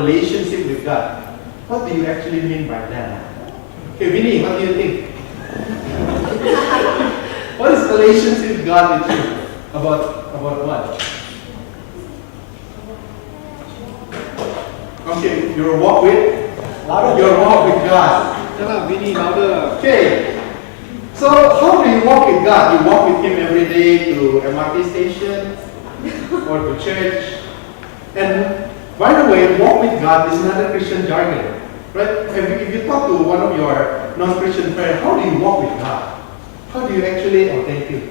relationship with God. What do you actually mean by that? Okay, Vinny, what do you think? What is relationship with God with you? About what? Okay, your walk with God. Vinny, louder. Okay. So how do you walk with God? You walk with Him every day to MRT station or to church. And by the way, walk with God is not a Christian jargon, right? If you talk to one of your non-Christian friends, how do you walk with God? How do you actually, oh thank you.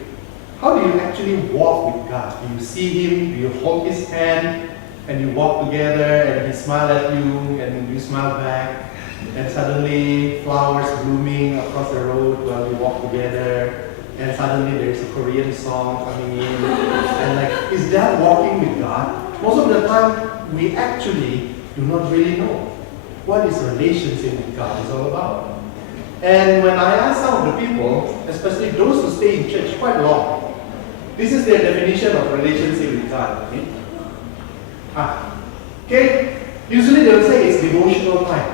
How do you actually walk with God? Do you see Him? Do you hold His hand and you walk together and He smiles at you and you smile back? And suddenly flowers blooming across the road while we walk together, and suddenly there's a Korean song coming in, and like, is that walking with God? Most of the time, we actually do not really know what is relationship with God is all about. And when I ask some of the people, especially those who stay in church quite long, this is their definition of relationship with God. Okay? Usually they'll say it's devotional time.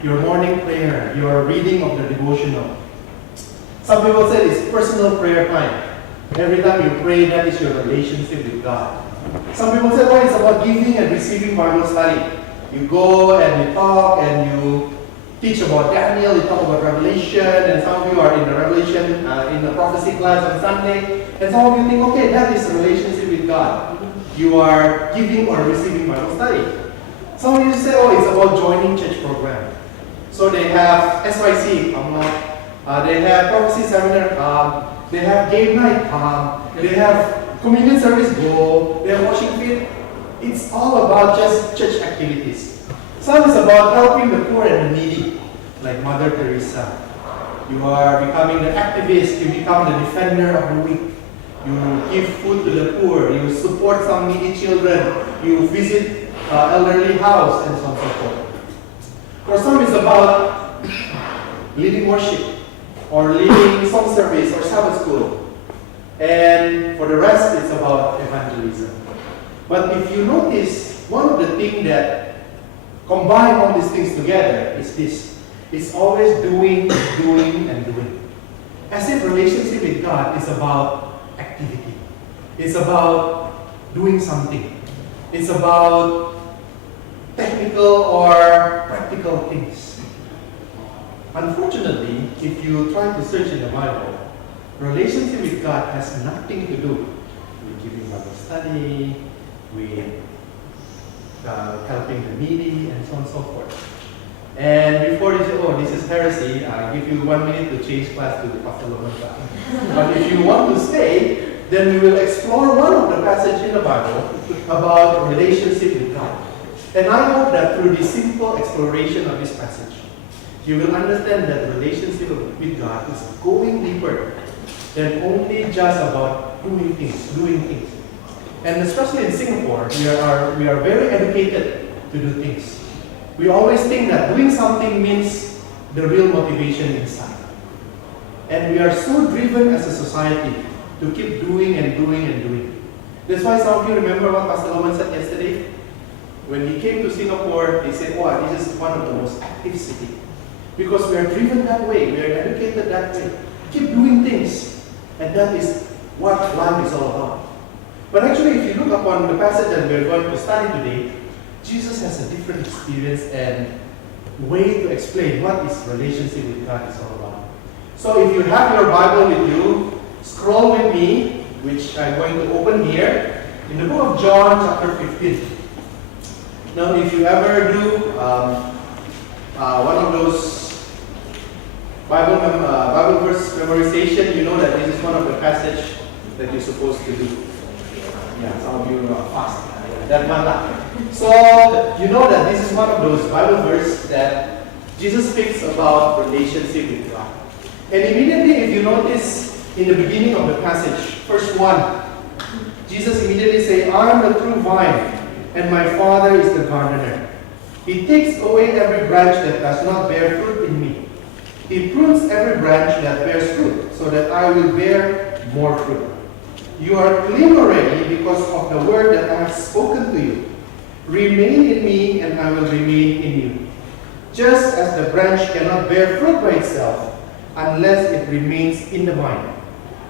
Your morning prayer, your reading of the devotional. Some people say it's personal prayer time. Every time you pray, that is your relationship with God. Some people say, it's about giving and receiving Bible study. You go and you talk and you teach about Daniel, you talk about Revelation, and some of you are in the Revelation, in the prophecy class on Sunday, and some of you think, okay, that is a relationship with God. You are giving or receiving Bible study. Some of you say, it's about joining church program. So they have SYC, they have prophecy seminar, they have game night, they have communion service go, they have washing feet. It's all about just church activities. Some is about helping the poor and the needy, like Mother Teresa. You are becoming the activist, you become the defender of the weak. You give food to the poor, you support some needy children, you visit elderly house, and so on and so forth. For some, it's about leading worship, or leading song service, or Sabbath school. And for the rest, it's about evangelism. But if you notice, one of the things that combine all these things together is this. It's always doing, and doing. As if relationship with God is about activity. It's about doing something. It's about technical or practical things. Unfortunately, if you try to search in the Bible, relationship with God has nothing to do with giving Bible study, with helping the needy, and so on and so forth. And before you say, this is heresy, I'll give you 1 minute to change class to the Pastor Loman class. But if you want to stay, then we will explore one of the passages in the Bible about relationship with God. And I hope that through this simple exploration of this passage, you will understand that the relationship with God is going deeper than only just about doing things. And especially in Singapore, we are very educated to do things. We always think that doing something means the real motivation inside. And we are so driven as a society to keep doing and doing and doing. That's why some of you remember what Pastor Loman said yesterday? When he came to Singapore, he said, this is one of the most active cities. Because we are driven that way, we are educated that way. Keep doing things. And that is what life is all about. But actually, if you look upon the passage that we are going to study today, Jesus has a different experience and way to explain what his relationship with God is all about. So if you have your Bible with you, scroll with me, which I'm going to open here, in the book of John, chapter 15. Now, if you ever do one of those Bible verse memorization, you know that this is one of the passages that you're supposed to do. Yeah, some of you are fast. That one lah. So, you know that this is one of those Bible verses that Jesus speaks about relationship with God. And immediately, if you notice in the beginning of the passage, verse 1, Jesus immediately says, I am the true vine, and my Father is the gardener. He takes away every branch that does not bear fruit in me. He prunes every branch that bears fruit, so that I will bear more fruit. You are clean already because of the word that I have spoken to you. Remain in me and I will remain in you. Just as the branch cannot bear fruit by itself unless it remains in the vine,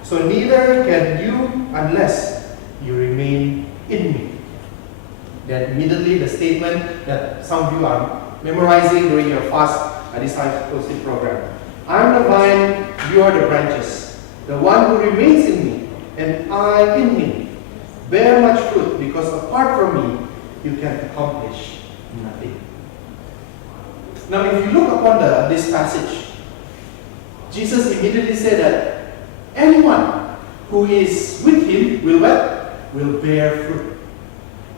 so neither can you unless you remain in me. Then immediately the statement that some of you are memorizing during your fast discipleship program. I am the vine, you are the branches. The one who remains in me and I in him bear much fruit, because apart from me you can accomplish nothing. Now if you look upon this passage, Jesus immediately said that anyone who is with him will what? Will bear fruit.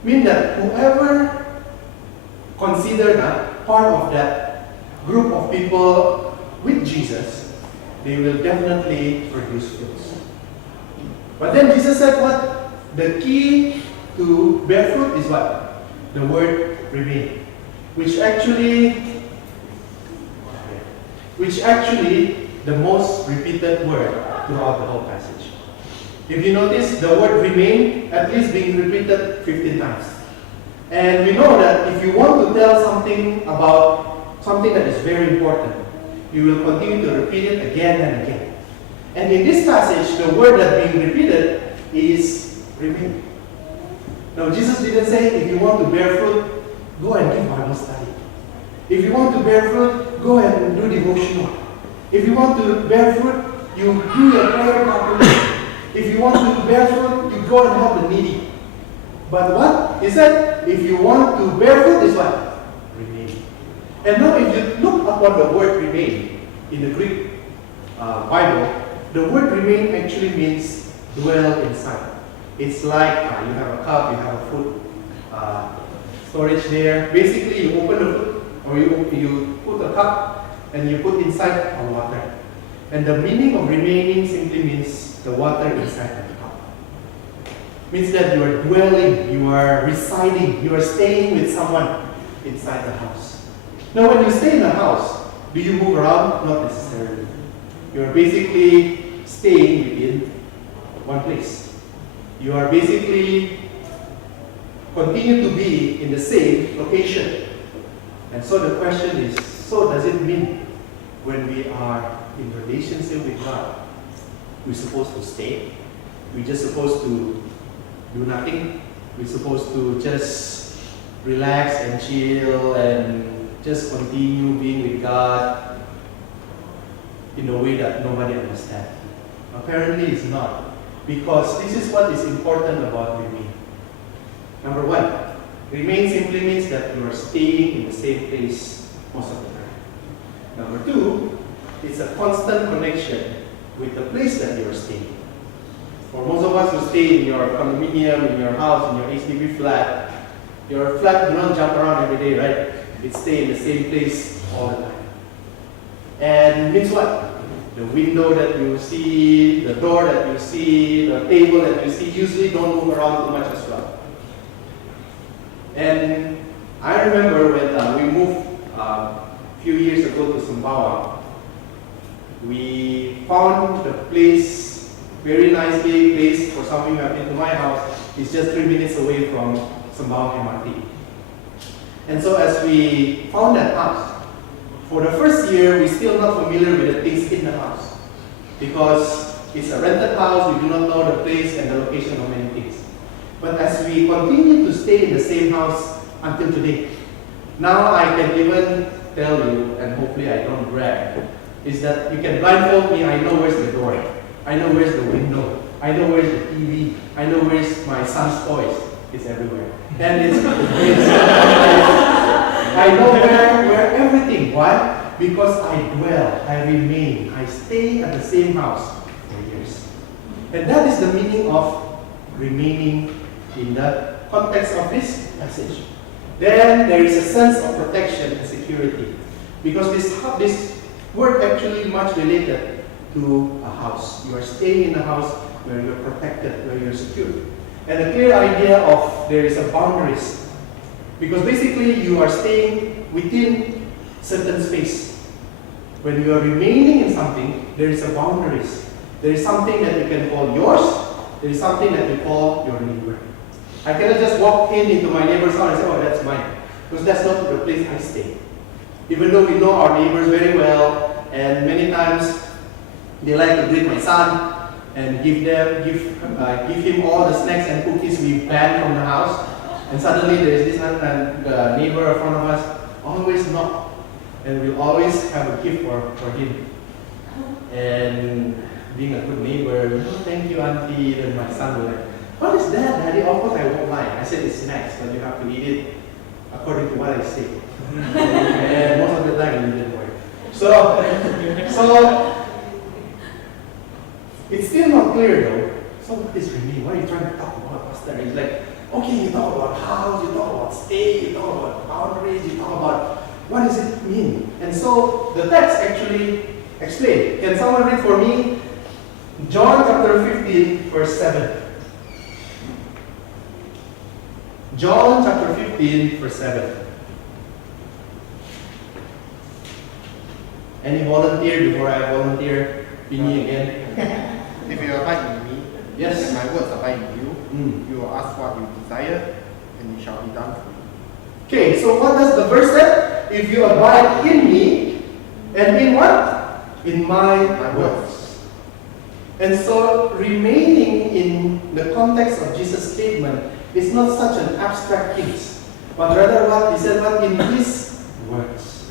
Mean that whoever considered that part of that group of people with Jesus, they will definitely produce fruits. But then Jesus said what? The key to bear fruit is what? The word remain. Which actually the most repeated word throughout the whole passage. If you notice, the word remain at least being repeated 15 times. And we know that if you want to tell something about something that is very important, you will continue to repeat it again and again. And in this passage, the word that being repeated is remain. Now, Jesus didn't say, if you want to bear fruit, go and do Bible study. If you want to bear fruit, go and do devotional. If you want to bear fruit, you do your prayer properly. If you want to bear fruit, you go and help the needy. But what? He said, if you want to bear fruit, is what? Remain. And now if you look upon the word remain in the Greek Bible, the word remain actually means dwell inside. It's like you have a cup, you have a food storage there. Basically, you open the food, or you put a cup and you put inside a water. And the meaning of remaining simply means the water inside the cup. Means that you are dwelling, you are residing, you are staying with someone inside the house. Now when you stay in a house, do you move around? Not necessarily. You are basically staying within one place. You are basically continue to be in the same location. And so the question is, so does it mean when we are in relationship with God, we're supposed to stay? We're just supposed to do nothing? We're supposed to just relax and chill and just continue being with God in a way that nobody understands? Apparently it's not. Because this is what is important about remain. Number one, remain simply means that you are staying in the same place most of the time. Number two, it's a constant connection with the place that you are staying. For most of us who stay in your condominium, in your house, in your HDB flat, your flat do not jump around every day, right? It stays in the same place all the time. And it means what? The window that you see, the door that you see, the table that you see usually don't move around too much as well. And I remember when we moved a few years ago to Sumbawa, we found the place very nicely placed. For some of you who have been to my house, it's just 3 minutes away from Sumbawa MRT. And so as we found that house, for the first year, we're still not familiar with the things in the house. Because it's a rented house, we do not know the place and the location of many things. But as we continue to stay in the same house until today, now I can even tell you, and hopefully I don't brag, is that you can blindfold me, I know where's the door, I know where's the window, I know where's the TV, I know where's my son's toys. It's everywhere. And I know where everything. Why? Because I dwell, I remain, I stay at the same house for years. And that is the meaning of remaining in the context of this passage. Then there is a sense of protection and security. Because this word actually much related to a house. You are staying in a house where you're protected, where you're secure. And a clear idea of there is a boundaries. Because basically you are staying within certain space. When you are remaining in something, there is a boundaries. There is something that you can call yours. There is something that you call your neighbor. I cannot just walk into my neighbor's house and say, oh, that's mine. Because that's not the place I stay. Even though we know our neighbors very well, and many times they like to greet my son and give him all the snacks and cookies we banned from the house. And suddenly there is this neighbor in front of us, always knock. And we'll always have a gift for him. And being a good neighbor, oh, thank you, auntie. Then my son will like, what is that, daddy? Of course I won't lie. I said it's snacks, but you have to eat it according to what I say. And most of the time it didn't work. So it's still not clear though. So what is remain? What are you trying to talk about, Pastor? It's like, okay, you talk about house, you talk about stay, you talk about boundaries, you talk about what does it mean? And so the text actually explains. Can someone read for me John chapter 15, verse 7? John chapter 15, verse 7. Any volunteer before I volunteer? Pini again. If you abide in me, Yes. and my words abide in you, you will ask what you desire, and it shall be done for you. Okay, so what does the verse say? If you abide in me, and in what? In my words. And so remaining in the context of Jesus' statement is not such an abstract thing, but rather what he said, what in his words.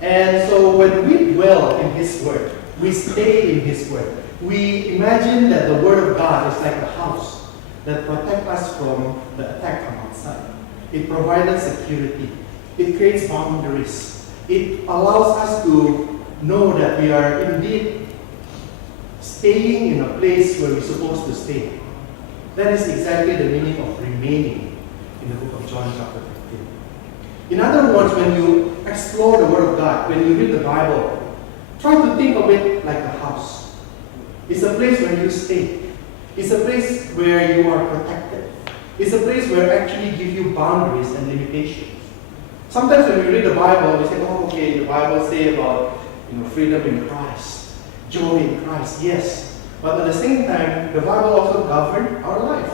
And so when we dwell in his word, we stay in his word. We imagine that the word of God is like a house that protects us from the attack from outside. It provides us security. It creates boundaries. It allows us to know that we are indeed staying in a place where we're supposed to stay. That is exactly the meaning of remaining in the book of John chapter 15. In other words, when you explore the Word of God, when you read the Bible, try to think of it like a house. It's a place where you stay. It's a place where you are protected. It's a place where actually give you boundaries and limitations. Sometimes when we read the Bible, we say, oh, okay, the Bible say about freedom in Christ, joy in Christ, yes. But at the same time, the Bible also governs our life.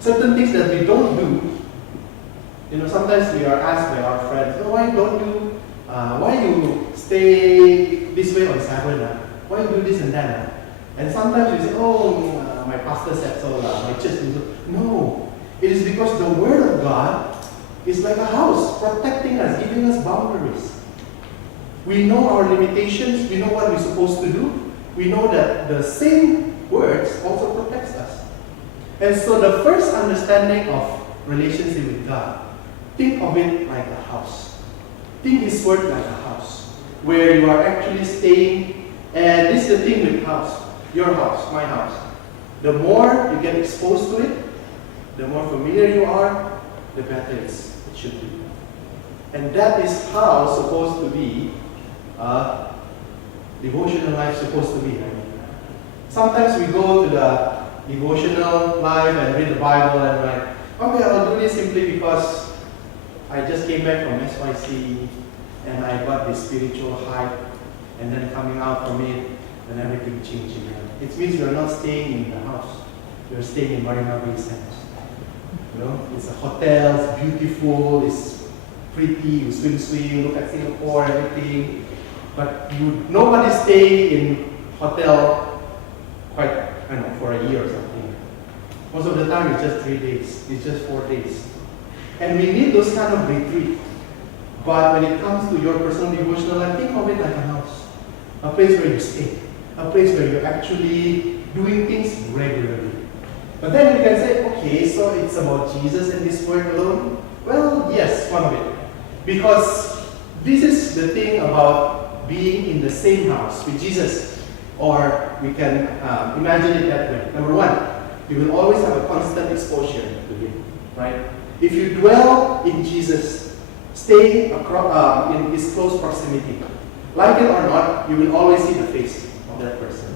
Certain things that we don't do, sometimes we are asked by our friends, oh, why you stay this way on Sabbath? Why you do this and that? And sometimes we say, oh, my pastor said so, my church did so. No, it is because the Word of God is like a house, protecting us, giving us boundaries. We know our limitations, we know what we're supposed to do. We know that the same words also protects us. And so the first understanding of relationship with God, think of it like a house. Think His Word like a house, where you are actually staying. And this is the thing with house, your house, my house. The more you get exposed to it, the more familiar you are, the better it should be. And that is how supposed to be devotional life supposed to be. Sometimes we go to the devotional life and read the Bible and like, okay, I'll do this simply because I just came back from SYC and I got this spiritual hype, and then coming out from it and everything changed again. It means you're not staying in the house. You're staying in Marina Bay Sands. It's a hotel, it's beautiful, it's pretty, you swim, look at Singapore, everything. But nobody stay in hotel for a year or something. Most of the time it's just 3 days, it's just 4 days. And we need those kind of retreat. But when it comes to your personal devotional life, think of it like a house. A place where you stay. A place where you're actually doing things regularly. But then you can say, okay, so it's about Jesus and His Word alone? Well, yes, one of it. Because this is the thing about being in the same house with Jesus. Or we can imagine it that way. Number one, you will always have a constant exposure to Him, right? If you dwell in Jesus, stay in His close proximity, like it or not, you will always see the face of that person.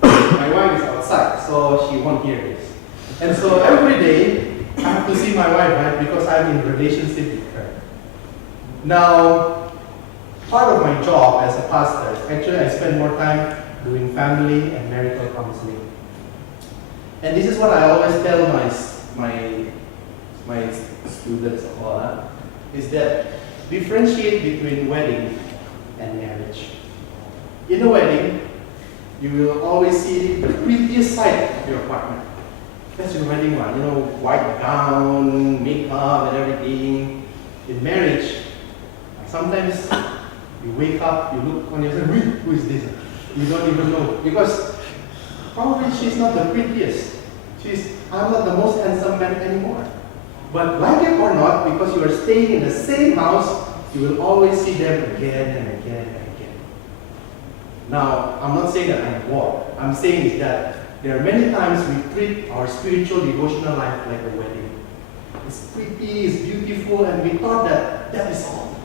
My wife is outside, so she won't hear this. And so every day, I have to see my wife, right? Because I'm in relationship with her. Now, part of my job as a pastor, actually I spend more time doing family and marital counseling. And this is what I always tell my students of all, is that differentiate between wedding and marriage. In a wedding, you will always see the prettiest side of your partner. That's your wedding one, white gown, makeup and everything. In marriage, sometimes you wake up, you look on yourself, who is this? You don't even know. Because probably she's not the prettiest. I'm not the most handsome man anymore. But like it or not, because you are staying in the same house, you will always see them again and again and again. Now, I'm not saying that I'm bored. I'm saying is that there are many times we treat our spiritual devotional life like a wedding. It's pretty, it's beautiful, and we thought that is all.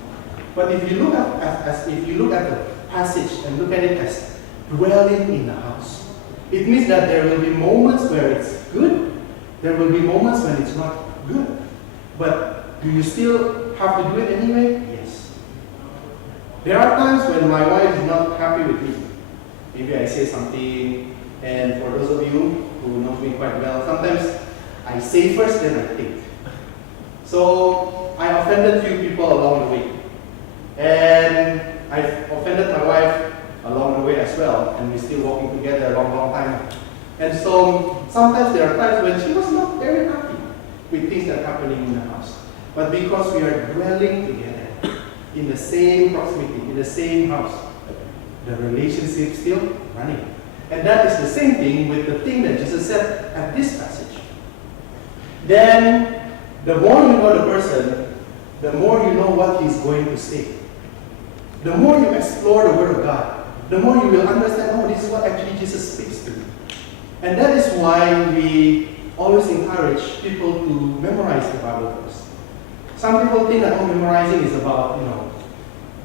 But if you look at the passage and look at it as dwelling in the house, it means that there will be moments where it's good, there will be moments when it's not good. But do you still have to do it anyway? Yes. There are times when my wife is not happy with me. Maybe I say something, and for those of you who know me quite well, sometimes I say first, then I think. So I offended few people along the way. And I offended my wife along the way as well, and we're still walking together a long time. And so sometimes there are times when she was not very happy with things that are happening in the house. But because we are dwelling together in the same proximity, in the same house, the relationship is still running. And that is the same thing with the thing that Jesus said at this passage. Then, the more you know the person, the more you know what he's going to say. The more you explore the Word of God, the more you will understand, this is what actually Jesus speaks to me. And that is why we always encourage people to memorize the Bible first. Some people think that memorizing is about,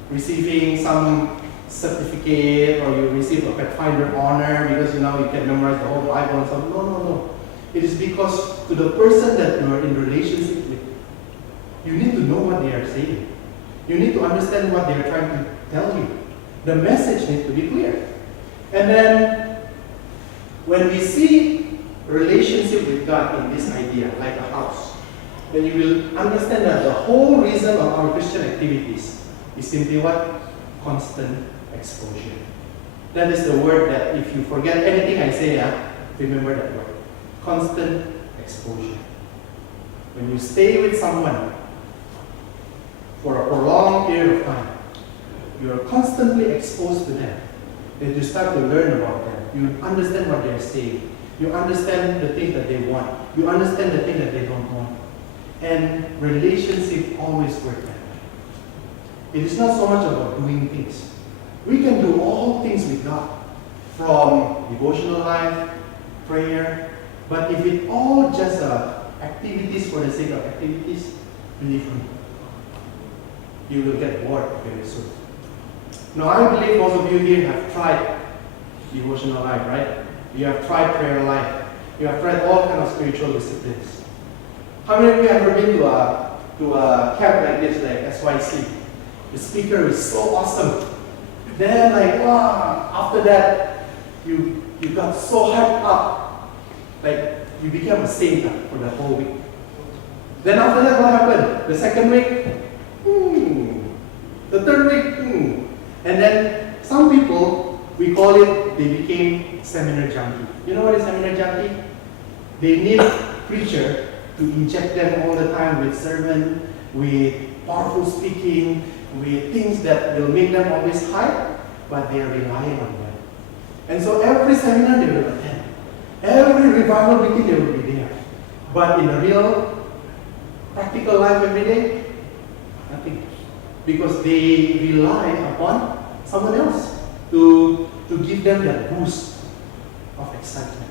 receiving some certificate, or you receive a Pathfinder honor because you can memorize the whole Bible and so on. No. It is because to the person that you are in relationship with, you need to know what they are saying. You need to understand what they are trying to tell you. The message needs to be clear. And then, when we see relationship with God in this idea, like a house, then you will understand that the whole reason of our Christian activities is simply what? Constant exposure. That is the word that if you forget anything I say, remember that word. Constant exposure. When you stay with someone for a prolonged period of time, you are constantly exposed to them. Then you start to learn about them. You understand what they're saying. You understand the things that they want. You understand the things that they don't want. And relationship always work that way. It is not so much about doing things. We can do all things with God, from devotional life, prayer, but if it all just activities for the sake of activities, believe me, you will get bored very soon. Now, I believe most of you here have tried devotional life, right? You have tried prayer life. You have tried all kinds of spiritual disciplines. How many of you have ever been to a camp like this, like SYC? The speaker is so awesome. Then, after that, you got so hyped up, like you became a saint for the whole week. Then after that, what happened? The second week, the third week, and then some people, we call it, they became seminar junkie. You know what is seminar junkie? They need a preacher to inject them all the time with sermon, with powerful speaking, with things that will make them always hype, but they are relying on them. And so every seminar they will attend. Every revival meeting they will be there. But in the real, practical life every day, nothing. Because they rely upon someone else to give them that boost of excitement.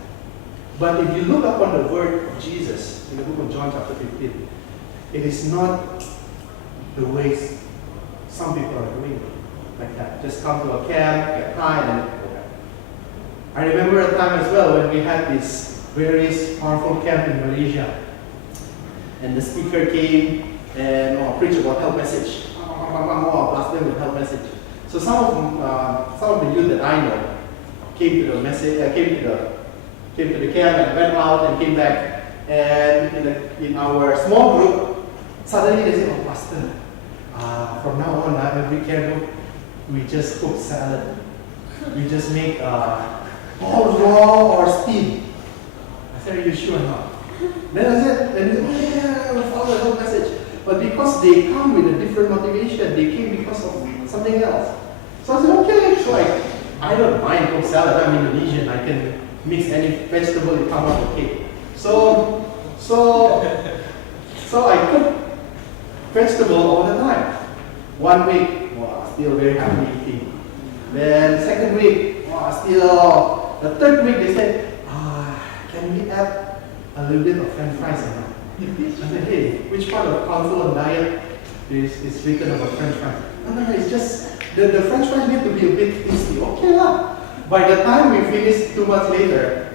But if you look upon the word of Jesus in the book of John chapter 15, it is not the ways some people are doing it, like that. Just come to a camp, get high, and then go back. I remember a time as well when we had this very powerful camp in Malaysia. And the speaker came and preached about health message. Blast them with health message. So some of the youth that I know came to the camp and went out and came back. And in our small group, suddenly they say, oh, Pastor, from now on, every care group, we just cook salad. We just make all raw or steamed. I said, are you sure not? Then I said, oh yeah, we follow the whole message. But because they come with a different motivation, they came because of something else. So I said, okay. So I don't mind cook salad. I'm Indonesian. I can mix any vegetable and come out okay. So I cook vegetable all the time. 1 week, wow, still very happy eating. Then second week, wow, still. The third week they said, can we add a little bit of French fries or not? I said, hey, which part of council on diet is written about French fries? No, it's just the French fries need to be a bit tasty. Okay lah. By the time we finish 2 months later,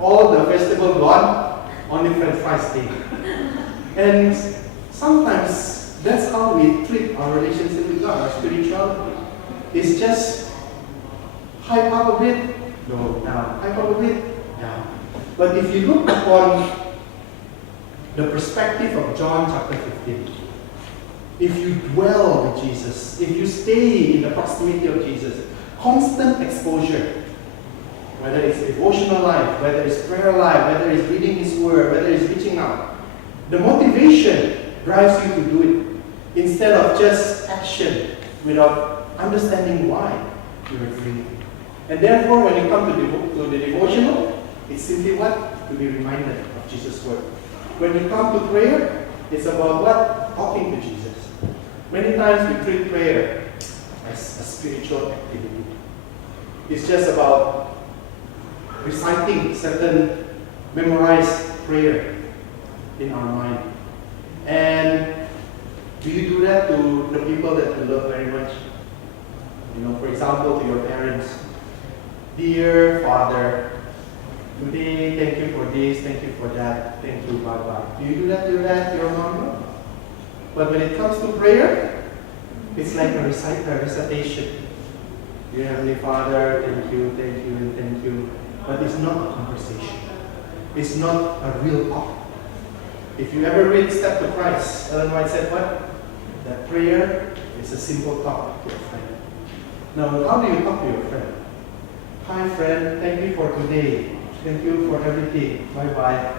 all the vegetable gone, only French fries stay. And sometimes that's how we treat our relationship with God, our spirituality. It's just hype up a bit, go down. Hype up a bit, down. But if you look upon the perspective of John chapter 15, if you dwell with Jesus, if you stay in the proximity of Jesus, constant exposure, whether it's devotional life, whether it's prayer life, whether it's reading His Word, whether it's reaching out, the motivation drives you to do it instead of just action without understanding why you are doing it. And therefore, when you come to the devotional, it's simply what? To be reminded of Jesus' Word. When you come to prayer, it's about what? Talking to Jesus. Many times we treat prayer as a spiritual activity. It's just about reciting certain memorized prayer in our mind. And do you do that to the people that you love very much? You know, for example, to your parents. Dear Father, today, thank you for this, thank you for that, thank you, bye-bye. Do you do that to your mom? But when it comes to prayer, it's like a recitation. Dear Heavenly Father, thank you, and thank you. But it's not a conversation. It's not a real talk. If you ever read Step to Christ, Ellen White said what? That prayer is a simple talk to a friend. Now, how do you talk to your friend? Hi friend, thank you for today. Thank you for everything. Bye-bye.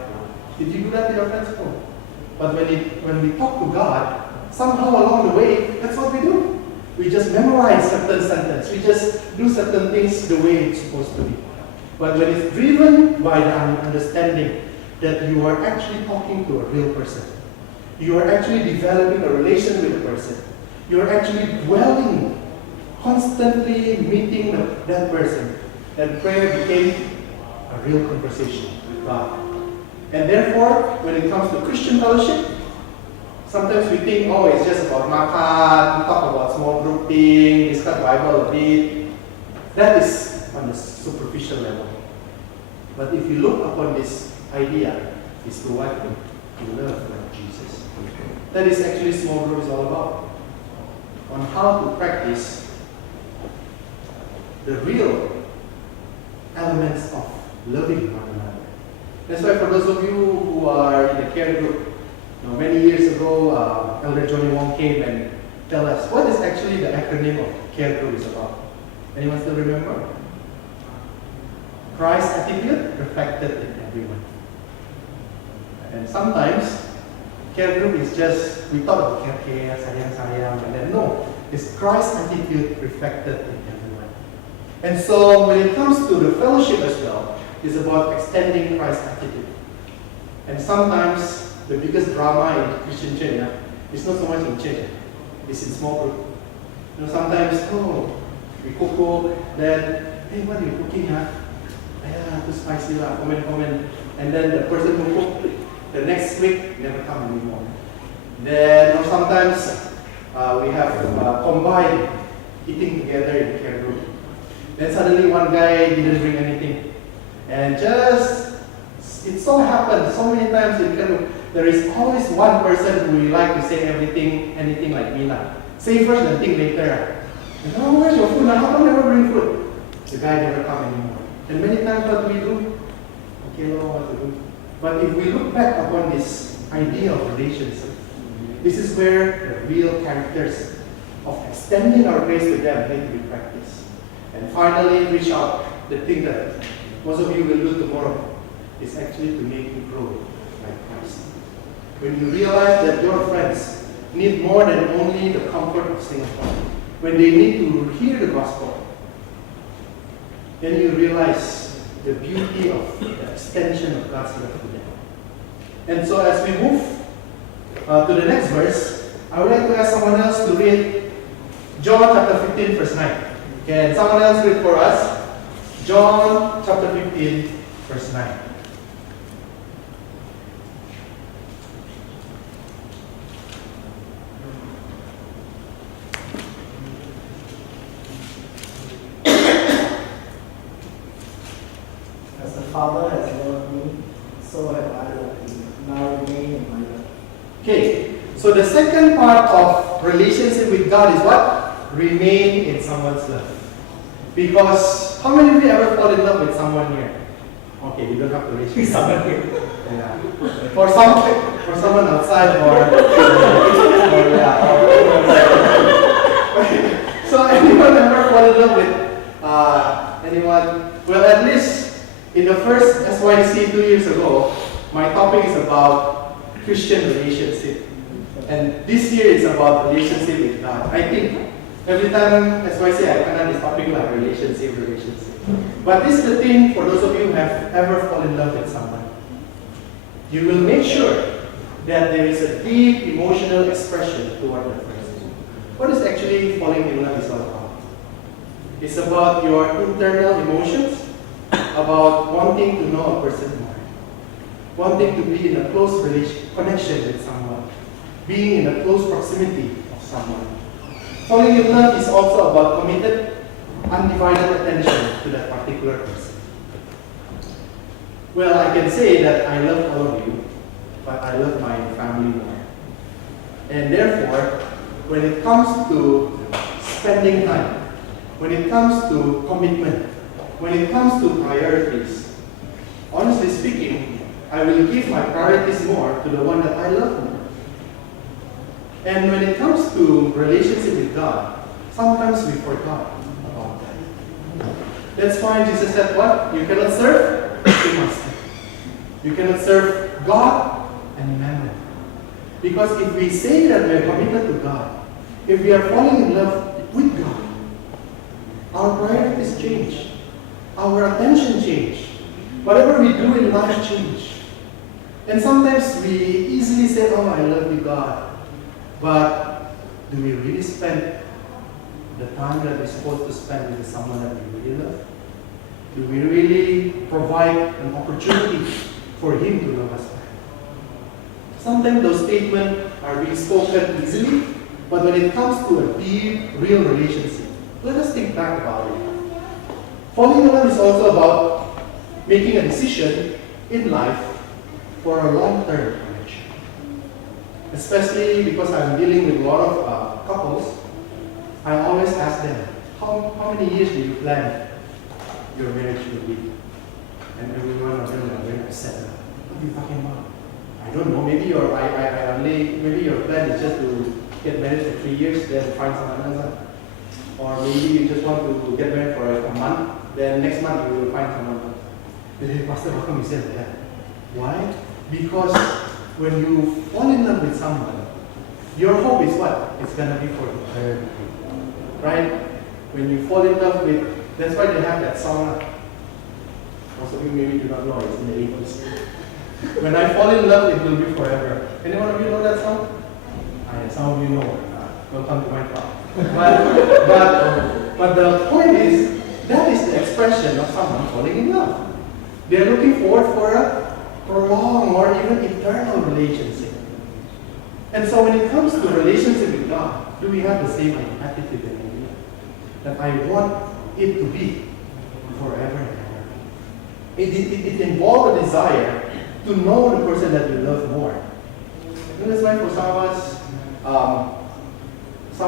Did you do that to your friends? No. But when we talk to God, somehow along the way, that's what we do. We just memorize certain sentences. We just do certain things the way it's supposed to be. But when it's driven by the understanding that you are actually talking to a real person, you are actually developing a relation with a person, you are actually dwelling, constantly meeting that person, then prayer became a real conversation with God. And therefore, when it comes to Christian fellowship, sometimes we think, oh, it's just about makan, talk about small group thing, discuss Bible a bit. That is on the superficial level. But if you look upon this idea, is to what? To love like Jesus. That is actually small group is all about. On how to practice the real elements of loving one another. That's why for those of you who are in the care group, many years ago, Elder Johnny Wong came and tell us what is actually the acronym of care group is about. Anyone still remember? Christ's attitude reflected in everyone. And sometimes care group is just, we thought of care, sayang, and then no, it's Christ's attitude reflected in everyone. And so when it comes to the fellowship as well, it's about extending Christ's attitude. And sometimes the biggest drama in Christian church is not so much in church, it's in small group. Sometimes, we cook, then, hey, what are you cooking? Too spicy lah, comment. And then the person who cooked the next week never come anymore. Then sometimes we have combined eating together in care group. Then suddenly one guy didn't bring anything. And it so happens so many times in care group, there is always one person who will like to say anything like me lah. Say first and think later. And, where's your food? How come never bring food? The guy never come anymore. And many times what do we do? Okay, Lord, what to do? But if we look back upon this idea of relationship, this is where the real characters of extending our grace to them need to be practiced. And finally, reach out. The thing that most of you will do tomorrow is actually to make you grow like Christ. When you realize that your friends need more than only the comfort of Singapore, when they need to hear the gospel, then you realize the beauty of the extension of God's love to them. And so as we move to the next verse, I would like to ask someone else to read John chapter 15, verse 9. Can someone else read for us? John chapter 15, verse 9. As the Father has loved me, so have I loved you. Now remain in my love. Okay, so the second part of relationship with God is what? Remain in someone's love. Because how many of you ever fall in love with someone here? Okay, you don't have to raise your someone here. Yeah. For someone outside So anyone ever fall in love with anyone? Well, at least in the first SYC 2 years ago, my topic is about Christian relationship. And this year is about relationship with God. I think every time SYC I find out this topic like relationship. But this is the thing for those of you who have ever fallen in love with someone. You will make sure that there is a deep emotional expression toward that person. What is actually falling in love is all about? It's about your internal emotions, about wanting to know a person more, wanting to be in a close connection with someone, being in a close proximity of someone. Falling in love is also about committed, undivided attention to that particular person. Well, I can say that I love all of you, but I love my family more. And therefore, when it comes to spending time, when it comes to commitment, when it comes to priorities, honestly speaking, I will give my priorities more to the one that I love more. And when it comes to relationship with God, sometimes we forgot about that. That's why Jesus said what? You cannot serve, you must. You cannot serve God and mammon. Because if we say that we are committed to God, if we are falling in love with God, our priorities change. Our attention change. Whatever we do in life change. And sometimes we easily say, oh, I love you, God. But do we really spend the time that we're supposed to spend with someone that we really love? Do we really provide an opportunity for him to love us back? Sometimes those statements are being spoken easily, but when it comes to a deep, real relationship, let us think back about it. Falling in love is also about making a decision in life for a long-term connection. Especially because I'm dealing with a lot of couples, I always ask them, how many years do you plan your marriage will be? And every one of them are very upset. What are you talking about? I don't know. Maybe maybe your plan is just to get married for 3 years, then find someone else. Or maybe you just want to get married for a month, then next month you will find someone else. Hey, Pastor, how come you said that? Why? Because when you fall in love with someone, your hope is what? It's gonna be for eternity. Right? When you fall in love with, that's why they have that song. Most of you maybe do not know, it's in the 80s. When I fall in love, it will be forever. Anyone of you know that song? Some of you know. Welcome to my talk. But the point is, that is the expression of someone falling in love. They are looking forward for a prolonged or even eternal relationship. And so when it comes to relationship with God, do we have the same attitude and idea? That I want it to be forever and ever. It involves a desire to know the person that you love more. And that's why for some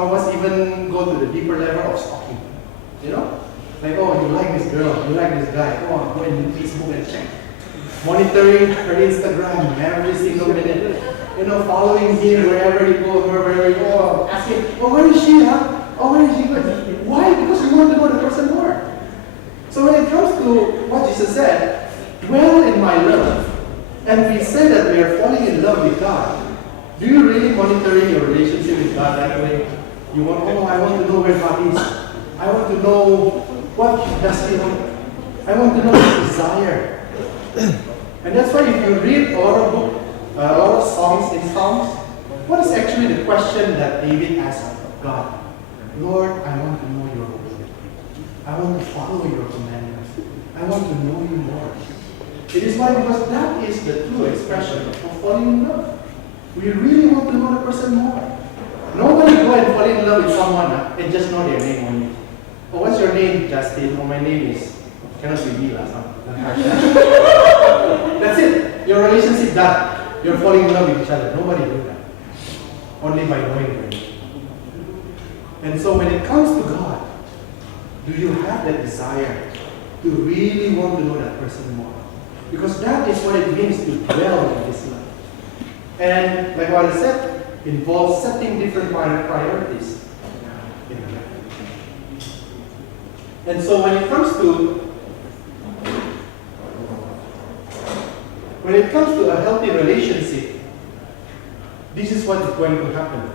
of us even go to the deeper level of stalking. You know? Like, oh, you like this girl, you like this guy, go on, go in Facebook and check. monitoring her Instagram every single minute. Following him wherever he goes, wherever he goes, asking, oh, where is she, huh? Oh, where is she going? Why? Because we want to know the person more. So when it comes to what Jesus said, dwell in my love, and we say that we are falling in love with God, do you really monitoring your relationship with God that way? You want, oh, I want to know where God is. I want to know what does he want. I want to know his desire. And that's why if you read a lot of songs in Psalms, what is actually the question that David asked of God? Lord, I want to know your will. I want to follow your commandments. I want to know you more. It is why, because that is the true expression of falling in love. We really want to know the person more. Nobody go and fall in love with someone and just know their name only. Oh, what's your name, Justin? Oh, my name is, cannot be me last time. That's it. Your relationship done. You're falling in love with each other. Nobody do that. Only by knowing them. And so when it comes to God, do you have that desire to really want to know that person more? Because that is what it means to dwell in this love. And like what I said, involves setting different priorities in life. And so when it comes to a healthy relationship, this is what is going to happen.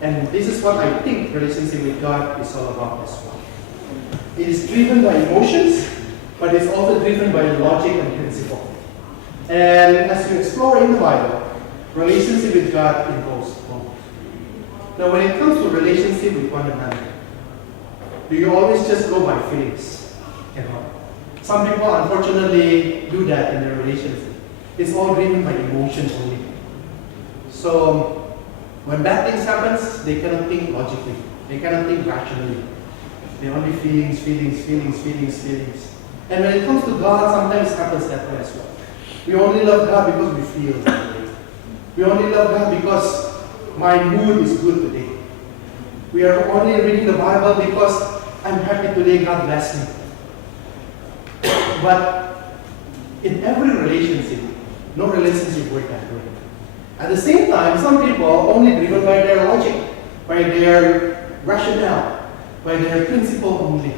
And this is what I think relationship with God is all about as well. It is driven by emotions, but it's also driven by logic and principle. And as you explore in the Bible, relationship with God involves both. Now when it comes to relationship with one another, do you always just go by feelings? Some people unfortunately do that in their relationship. It's all driven by emotion only. So when bad things happens, they cannot think logically. They cannot think rationally. They only feelings. And when it comes to God, sometimes it happens that way as well. We only love God because we feel that way. We only love God because my mood is good today. We are only reading the Bible because I'm happy today, God bless me. But in every relationship, no relationship works that way. At the same time, some people are only driven by their logic, by their rationale, by their principle only.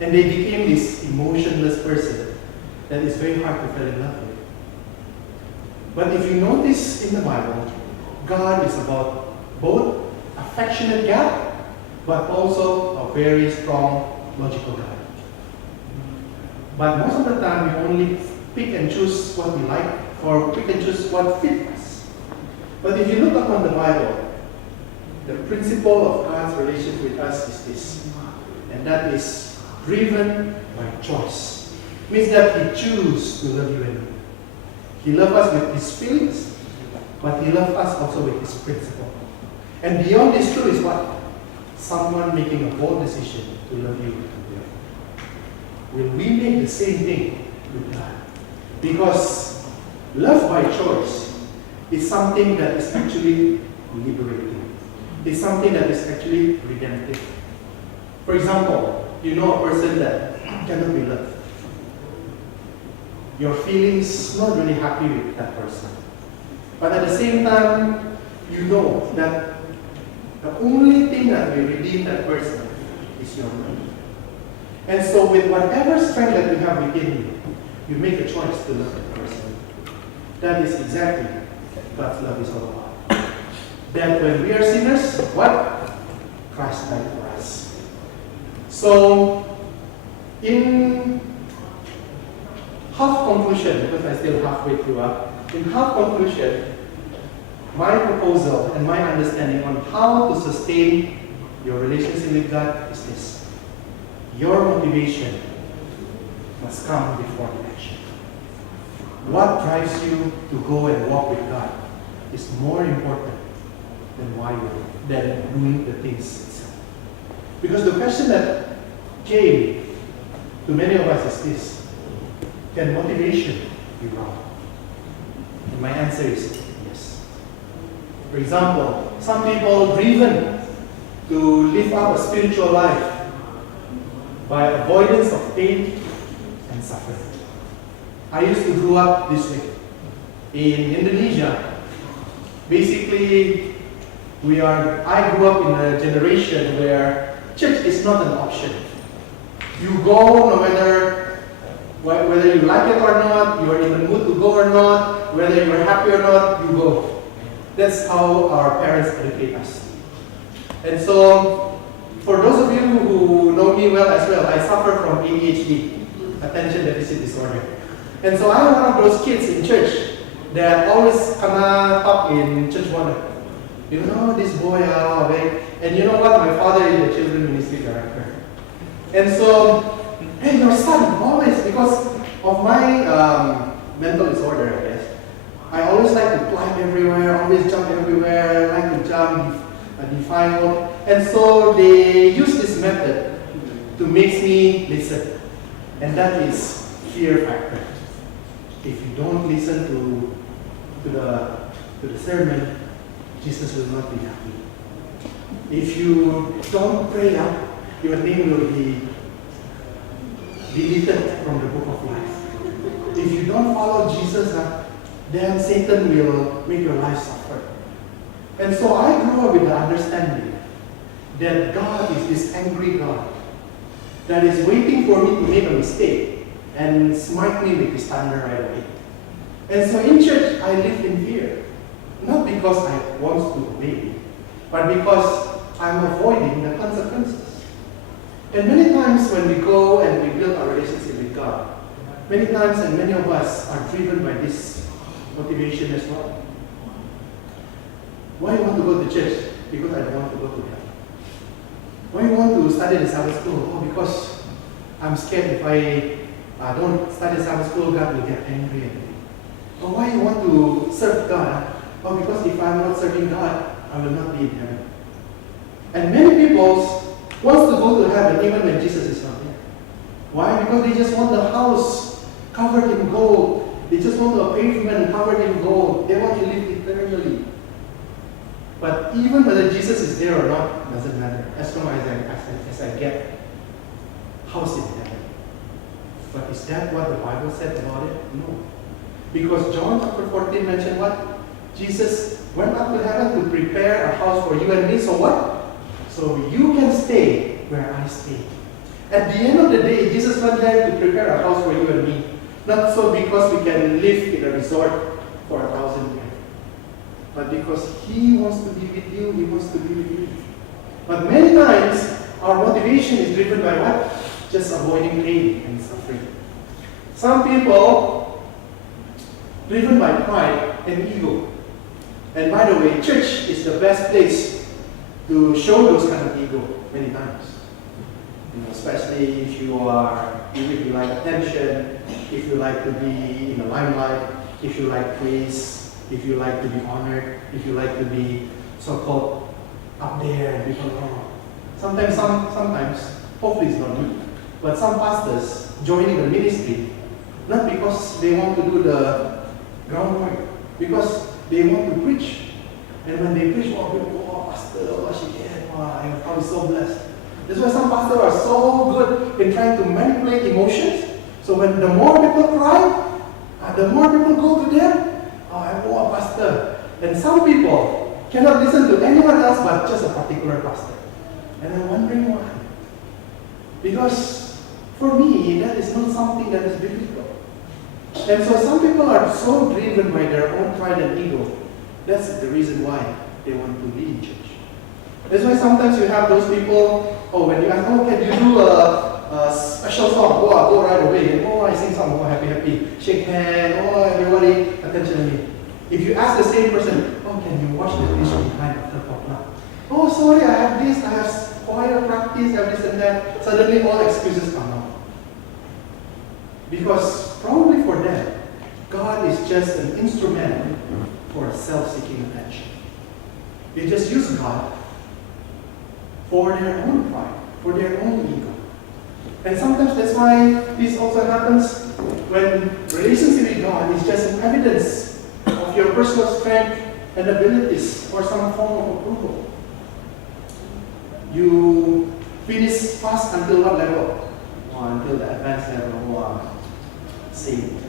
And they became this emotionless person that is very hard to fall in love with. But if you notice in the Bible, God is about both affectionate God, but also a very strong logical God. But most of the time, we only pick and choose what we like, or pick and choose what fits us. But if you look upon the Bible, the principle of God's relationship with us is this, and that is driven by choice. It means that He chooses to love you and me. He loves us with His feelings, but He loves us also with His principle. And beyond this truth is what? Someone making a bold decision to love you. Will we make the same thing with God? Because love by choice is something that is actually liberating. It's something that is actually redemptive. For example, you know a person that cannot be loved. Your feelings not really happy with that person. But at the same time, you know that the only thing that will redeem that person is your love. And so with whatever strength that you have within you, you make a choice to love that person. That is exactly what God's love is all about. That when we are sinners, what? Christ died for us. So, in half conclusion, because I'm still halfway through, in half conclusion, my proposal and my understanding on how to sustain your relationship with God is this. Your motivation must come before the action. What drives you to go and walk with God is more important than doing the things itself. Because the question that came to many of us is this: can motivation be wrong? And my answer is yes. For example, some people driven to live up a spiritual life by avoidance of pain and suffering. I used to grow up this way. In Indonesia, basically, I grew up in a generation where church is not an option. You go no matter whether you like it or not, you are in the mood to go or not, whether you are happy or not, you go. That's how our parents educate us. And so, for those of you who know me well as well, I suffer from ADHD, attention deficit disorder. And so I'm one of those kids in church that always kinda talk in church wonder. You know, this boy, and you know what? My father is the children ministry director. And so, hey, your son, always, because of my mental disorder, I guess, I always like to climb everywhere, always jump everywhere, like to jump, defy all. And so they use this method to make me listen. And that is fear factor. If you don't listen to the sermon, Jesus will not be happy. If you don't pray up, your name will be deleted from the book of life. If you don't follow Jesus, then Satan will make your life suffer. And so I grew up with the understanding that God is this angry God that is waiting for me to make a mistake and smite me with his thunder right away. And so in church, I lived in fear. Not because I want to obey, but because I'm avoiding the consequences. And many times when we go and we build our relationship with God, many times and many of us are driven by this motivation as well. Why you want to go to church? Because I don't want to go to heaven. Why you want to study the Sabbath school? Oh, because I'm scared if I don't study Sabbath school, God will get angry at me. Or why you want to serve God? Oh, because if I'm not serving God, I will not be in heaven. And many people want to go to heaven even when Jesus is not there. Why? Because they just want the house covered in gold. They just want a pavement covered in gold. They want to live eternally. But even whether Jesus is there or not, doesn't matter. As long as I get house in heaven. But is that what the Bible said about it? No. Because John chapter 14 mentioned what? Jesus went up to heaven to prepare a house for you and me. So what? So you can stay where I stay. At the end of the day, Jesus went there to prepare a house for you and me. Not so because we can live in a resort for 1,000 years. But because He wants to be with you, He wants to be with you. But many times, our motivation is driven by what? Just avoiding pain and suffering. Some people, driven by pride and ego. And by the way, church is the best place to show those kind of ego many times. You know, especially if you like attention, if you like to be in the limelight, if you like praise, if you like to be honored, if you like to be so-called up there and people know. Sometimes, hopefully it's not me, but some pastors joining the ministry, not because they want to do the groundwork, because they want to preach. And when they preach, oh, pastor, oh, she can, wow, I'm probably so blessed. That's why some pastors are so good in trying to manipulate emotions. So when the more people cry, the more people go to them, oh, I'm a pastor. And some people cannot listen to anyone else but just a particular pastor. And I'm wondering why. Because for me, that is not something that is biblical. And so some people are so driven by their own pride and ego. That's the reason why they want to be in church. That's why sometimes you have those people, when you ask, can you do a special song? Oh, I go right away. And, I sing song. Oh, happy, happy. Shake hand. Oh, everybody, attention to me. If you ask the same person, can you watch the dish behind after potluck? Oh, sorry, I have this, I have choir practice, I have this and that. Suddenly all excuses come out. Because probably for them, God is just an instrument for self-seeking attention. They just use God for their own pride, for their own ego. And sometimes that's why this also happens when relationship with God is just an evidence of your personal strength and abilities or some form of approval. You finish fast until what level? Until the advanced level. Saved.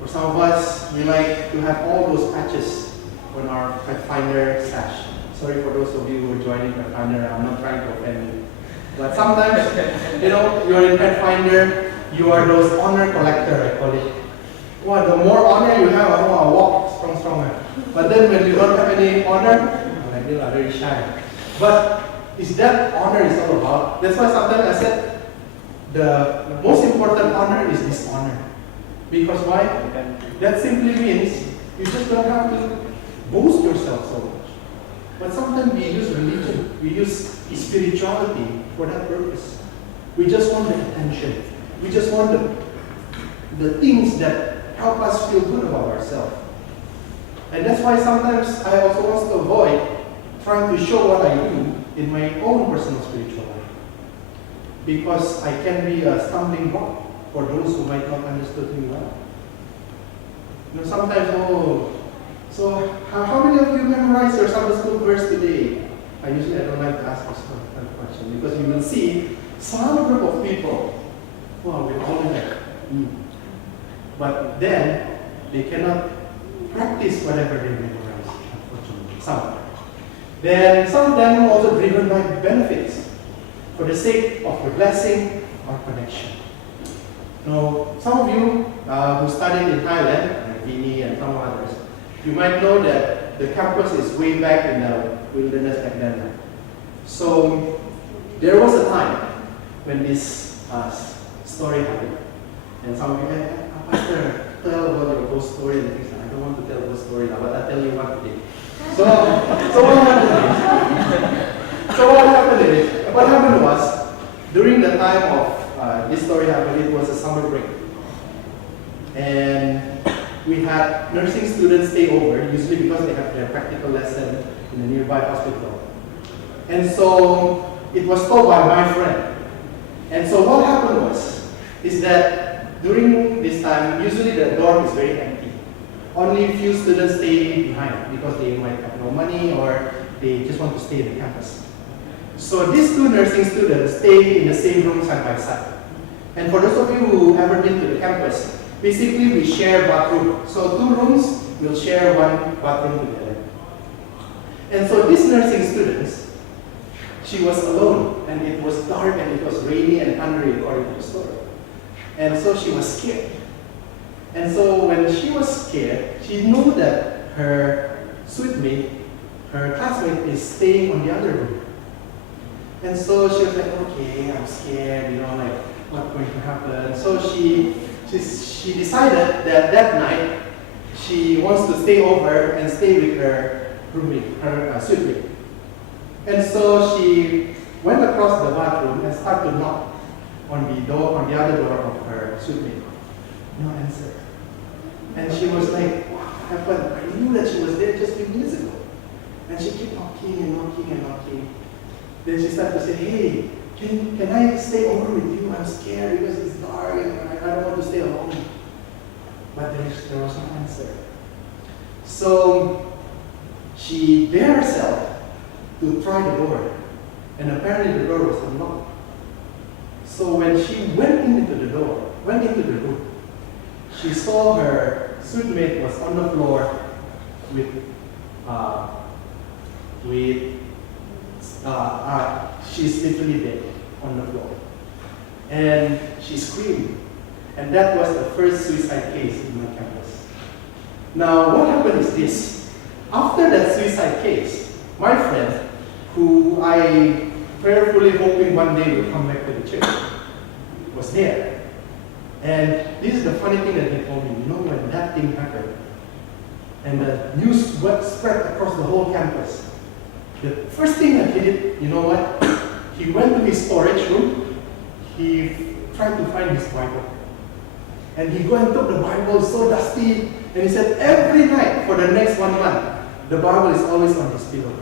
For some of us, we like to have all those patches on our Pathfinder sash. Sorry for those of you who are joining Pathfinder, I'm not trying to offend you. But sometimes, you're in Pathfinder, you are those honor collector, I call it. Well, the more honor you have, I'll walk stronger. But then when you don't have any honor, like you are very shy. But is that honor is all about? That's why sometimes I said the most important honor is dishonor. Because why? That simply means you just don't have to boast yourself so much. But sometimes we use religion, we use spirituality for that purpose. We just want the attention. We just want the things that help us feel good about ourselves. And that's why sometimes I also want to avoid trying to show what I do in my own personal spiritual life. Because I can be a stumbling block for those who might not understand me well. Sometimes, so how many of you memorized your Sunday school verse today? I don't like to ask this kind of question because you will see some group of people, well, we're all in there. But then they cannot practice whatever they memorize, unfortunately. Some. Then some of them also driven by benefits for the sake of your blessing or connection. Now, some of you who studied in Thailand, like Vini and some others, you might know that the campus is way back in the wilderness back then. So there was a time when this story happened. And some of you, Pastor, tell about your ghost story and things. I don't want to tell the ghost story now, but I'll tell you one today. So what happened was, during the time of this story happened, it was a summer break. And we had nursing students stay over, usually because they have their practical lesson in a nearby hospital. And so it was told by my friend. And so what happened is that during this time, usually the dorm is very empty. Only a few students stay behind because they might have no money or they just want to stay in the campus. So these two nursing students stay in the same room side by side. And for those of you who haven't been to the campus, basically we share bathroom. So two rooms will share one bathroom together. And so these nursing students, she was alone and it was dark and it was rainy and thundery according to the story. And so she was scared. And so when she was scared, she knew that her suite mate, her classmate is staying on the other room. And so she was like, okay, I'm scared, like what's going to happen. So she decided that that night she wants to stay over and stay with her roommate, her suite mate. And so she went across the bathroom and started to knock on the door, on the other door of her suite mate. No answer. And she was like, what happened? I knew that she was there just a few minutes ago. And she kept knocking and knocking and knocking. Then she started to say, hey, can I stay over with you? I'm scared because it's dark and I don't want to stay alone. But there was no answer. So she dared herself to try the door. And apparently the door was unlocked. So when she went into the room, she saw her suite mate was on the floor she's literally dead on the floor. And she screamed. And that was the first suicide case in my campus. Now, what happened is this. After that suicide case, my friend, who I prayerfully hoping one day will come back to the church, was there. And this is the funny thing that he told me. When that thing happened, and the news spread across the whole campus, the first thing that he did, you know what? He went to his storage room, he tried to find his Bible. And he go and took the Bible, so dusty, and he said every night for the next 1 month, the Bible is always on his pillow.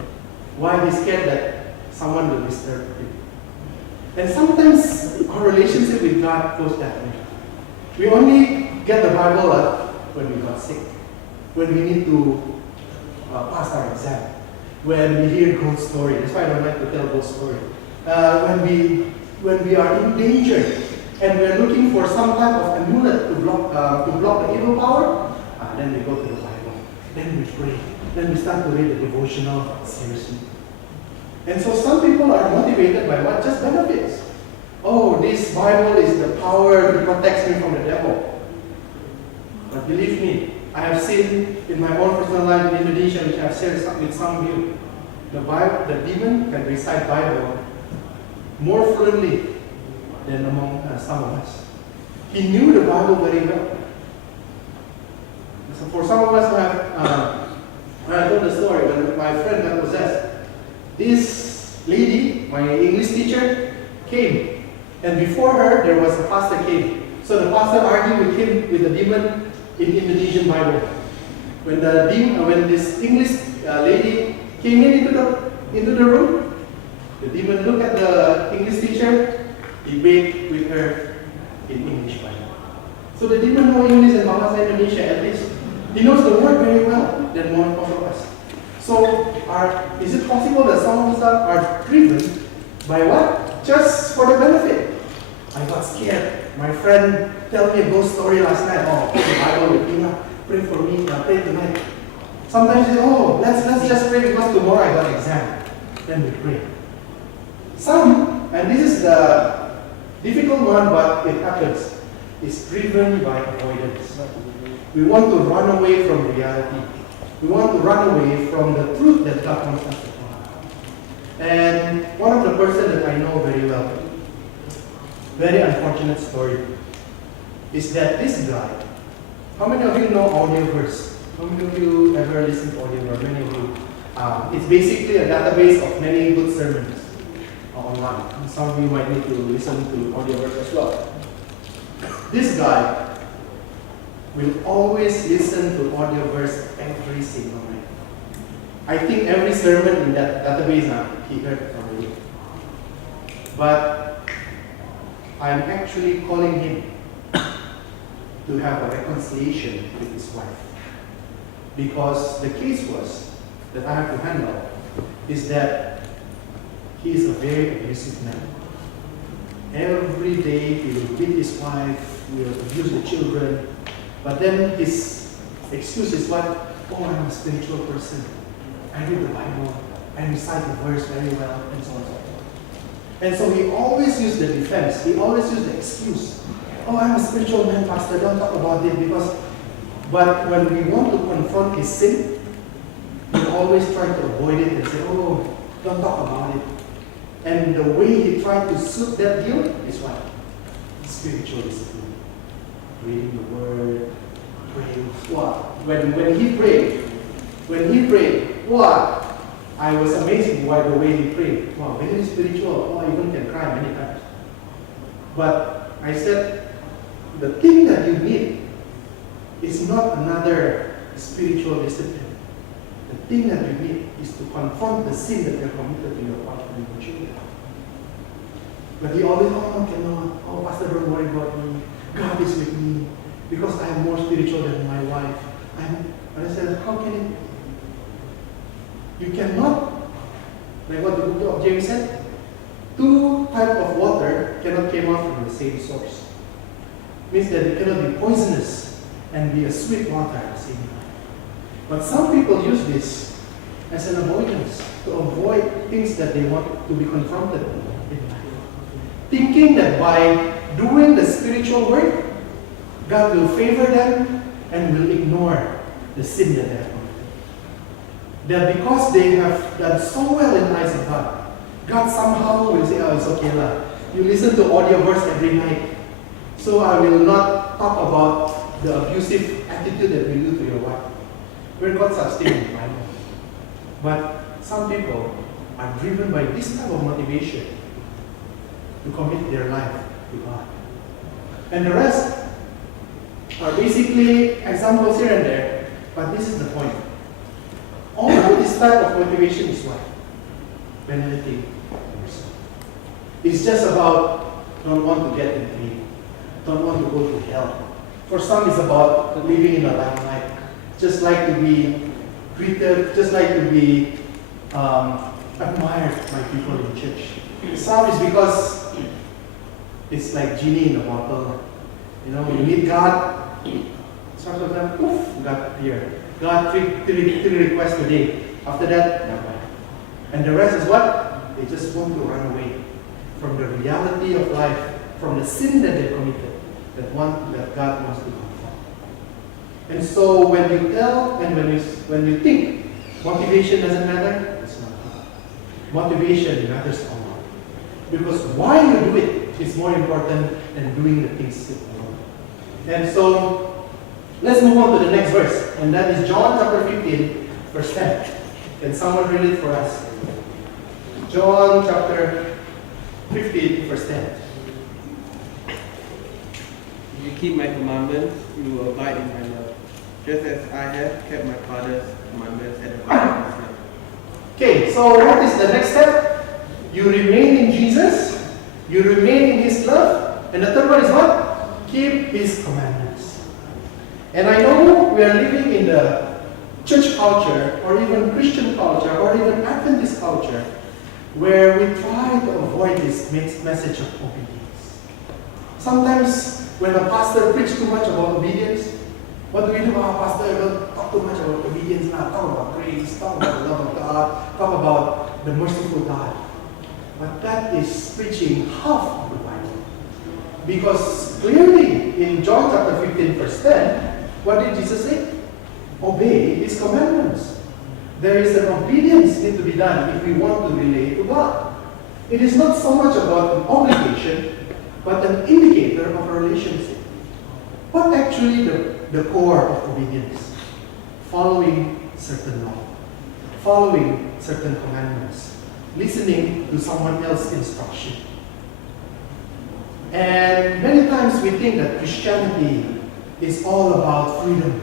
Why? He's scared that someone will disturb him. And sometimes our relationship with God goes that way. We only get the Bible up when we got sick, when we need to pass our exam, when we hear God's story. That's why I don't like to tell God's story. When we are in danger. and we are looking for some type of amulet to block the evil power, then we go to the Bible. Then we pray. Then we start to read the devotional seriously. And so some people are motivated by what? Just benefits. Oh, this Bible is the power that protects me from the devil. But believe me, I have seen in my own personal life in Indonesia, which I have shared with some of you, the demon can recite Bible more fluently than among some of us. He knew the Bible very well. So for some of us who have, when I told the story, when my friend got possessed, this lady, my English teacher, came. And before her, there was a pastor came. So the pastor argued with him, with the demon, in Indonesian Bible. When this English lady came into the room, the demon looked at the English teacher, debate with her in English Bible. So the demon knows English and Bahasa Indonesia at least. He knows the word very well than most of us. So is it possible that some of us are driven by what? Just for the benefit. I got scared. My friend told me a ghost story last night. Oh, the Bible with me. Pray for me. Pray tonight. Sometimes you say, oh, let's just pray because tomorrow I got an exam. Then we pray. Some, and this is the difficult one, but it happens, is driven by avoidance. We want to run away from reality. We want to run away from the truth that God wants us to follow. And one of the person that I know very well, very unfortunate story, is that this guy, how many of you know Audioverse? How many of you ever listen to Audioverse? Many of you. It's basically a database of many good sermons online. And some of you might need to listen to Audioverse as well. This guy will always listen to Audioverse every single night. I think every sermon in that database he heard already. But I'm actually calling him to have a reconciliation with his wife. Because the case was that I have to handle is that he is a very abusive man. Every day he will beat his wife, he will abuse the children, but then his excuse is what? Oh, I'm a spiritual person. I read the Bible, I recite the verse very well, and so on and so forth. And so he always used the defense, he always used the excuse. Oh, I'm a spiritual man, pastor, don't talk about it because... But when we want to confront his sin, he always try to avoid it and say, oh, don't talk about it. And the way he tried to suit that deal is what? Spiritual discipline. Reading the word, praying. What? When he prayed, what? I was amazed by the way he prayed. Wow, very spiritual. Oh, I even can cry many times. But I said, the thing that you need is not another spiritual discipline. The thing that you need is to confront the sin that you have committed to your wife and your children. But he always, oh, cannot. Oh, pastor, don't worry about me. God is with me because I am more spiritual than my wife. And I said, how can it? You cannot, like what the book of James said, two types of water cannot come out from the same source. Means that it cannot be poisonous and be a sweet water at the same time. But some people use this as an avoidance, to avoid things that they want to be confronted in life. Thinking that by doing the spiritual work, God will favor them and will ignore the sin that they have committed. That because they have done so well in the eyes of God, God somehow will say, oh, it's okay lah. You listen to Audioverse every night, so I will not talk about the abusive attitude that we do to your wife. We're not such thing in the Bible. But some people are driven by this type of motivation to commit their life to God. And the rest are basically examples here and there, but this is the point. All of this type of motivation is what? Benefiting yourself. It's just about don't want to get in pain, don't want to go to hell. For some, it's about living in a limelight, just like to be greeted, just like to be admired by people in church. Some is because It's like genie in a bottle. You know, you need God, some of them, poof, God appear. God, three requests today. After that, bye-bye. And the rest is what? They just want to run away from the reality of life, from the sin that they committed, that God wants to confront. And so when you tell and when you think motivation doesn't matter, it's not true. Motivation matters a lot. Because why you do it is more important than doing the things alone. And so let's move on to the next verse, and that is John chapter 15, verse 10. Can someone read it for us? John chapter 15, verse 10. If you keep my commandments, you will abide in my love, just as I have kept my Father's commandments and abide in his love. Okay, so what is the next step? You remain in Jesus, you remain in his love, and the third one is what? Keep his commandments. And I know we are living in the church culture, or even Christian culture, or even Adventist culture, where we try to avoid this message of obedience. Sometimes when a pastor preaches too much about obedience, what do we do? Pastor, don't talk too much about obedience now. Talk about grace, talk about the love of God, talk about the merciful God. But that is preaching half of the Bible. Because clearly in John chapter 15, verse 10, what did Jesus say? Obey his commandments. There is an obedience need to be done if we want to relate to God. It is not so much about an obligation, but an indicator of a relationship. What actually the core of obedience? Following certain law, following certain commandments, listening to someone else's instruction. And many times we think that Christianity is all about freedom.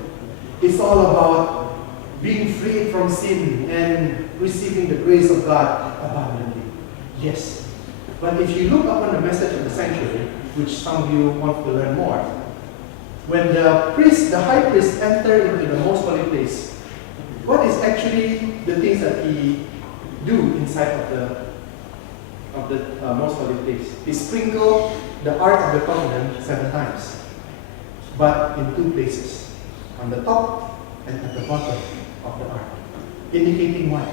It's all about being freed from sin and receiving the grace of God abundantly. Yes. But if you look upon the message of the sanctuary, which some of you want to learn more, when the high priest entered into the most holy place, what is actually the things that he do inside of the most holy place? He sprinkled the Ark of the Covenant 7 times, but in 2 places, on the top and at the bottom of the Ark, indicating what?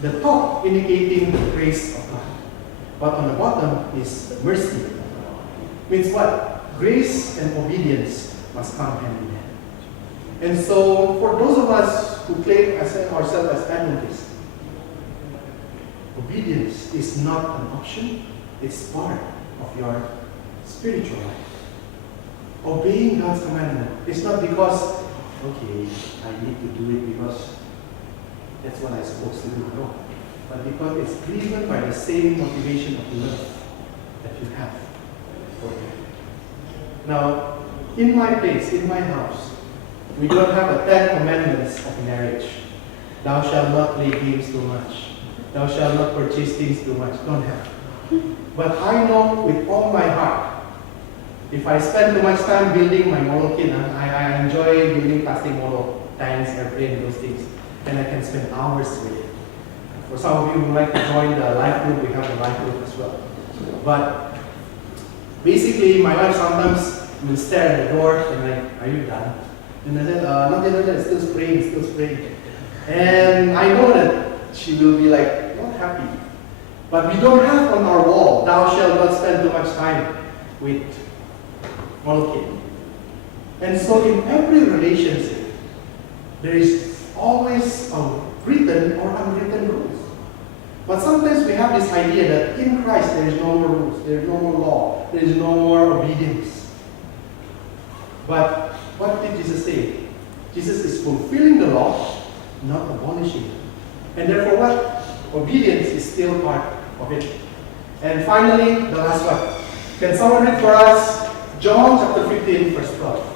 The top indicating the grace of God, but on the bottom is mercy. Means what? Grace and obedience must come hand in hand. And so, for those of us who claim ourselves as Adventists, obedience is not an option, it's part of your spiritual life. Obeying God's commandment is not because, okay, I need to do it because that's what I'm supposed to do. No. But because it's driven by the same motivation of love that you have for Him. Now, in my place, in my house, we don't have a 10 commandments of marriage. Thou shalt not play games too much. Thou shalt not purchase things too much. Don't have. But I know with all my heart, if I spend too much time building my model kit, I enjoy building plastic model, tanks, airplane, those things. And I can spend hours with it. For some of you who would like to join the life group, we have a life group as well. But basically, my wife sometimes will stare at the door and like, are you done? And I said, not yet, it's still spraying. And I know that she will be like, not happy. But we don't have on our wall, thou shalt not spend too much time with model kit. And so in every relationship, there is always a written or unwritten rules. But sometimes we have this idea that in Christ there is no more rules, there is no more law, there is no more obedience. But what did Jesus say? Jesus is fulfilling the law, not abolishing it. And therefore what? Obedience is still part of it. And finally, the last one. Can someone read for us John chapter 15, verse 12?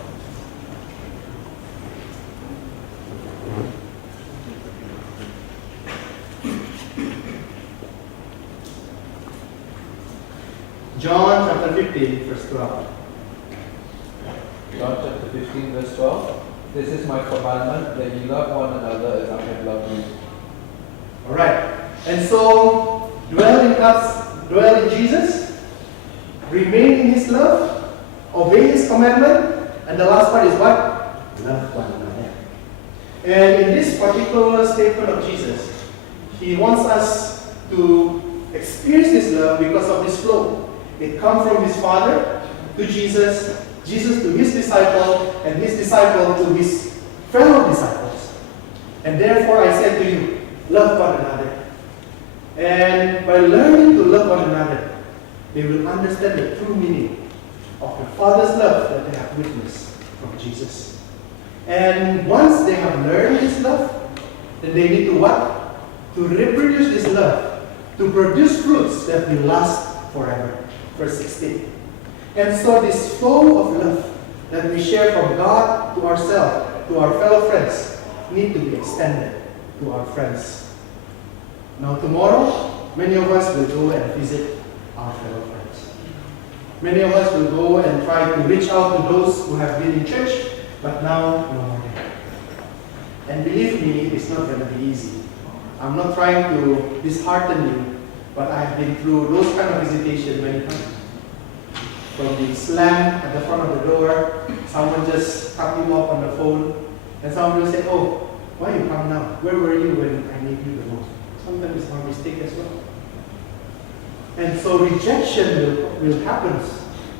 John chapter 15, verse 12. John chapter 15, verse 12. This is my commandment, that you love one another as I have loved you. Alright. And so, dwell in Jesus, remain in His love, obey His commandment, and the last part is what? Love one another. And in this particular statement of Jesus, He wants us to experience this love because of this flow. It comes from His Father to Jesus, Jesus to His disciple, and His disciple to His fellow disciples. And therefore I say to you, love one another. And by learning to love one another, they will understand the true meaning of the Father's love that they have witnessed from Jesus. And once they have learned this love, then they need to what? To reproduce this love, to produce fruits that will last forever. Verse 16. And so this flow of love that we share from God to ourselves, to our fellow friends, need to be extended to our friends. Now tomorrow, many of us will go and visit our fellow friends. Many of us will go and try to reach out to those who have been in church, but now no more there. And believe me, it's not going to be easy. I'm not trying to dishearten you, but I've been through those kind of visitation many times. From the slam at the front of the door, someone just cut you off on the phone, and someone will say, oh, why you come now? Where were you when I need you the most? Sometimes it's our mistake as well. And so rejection will happen.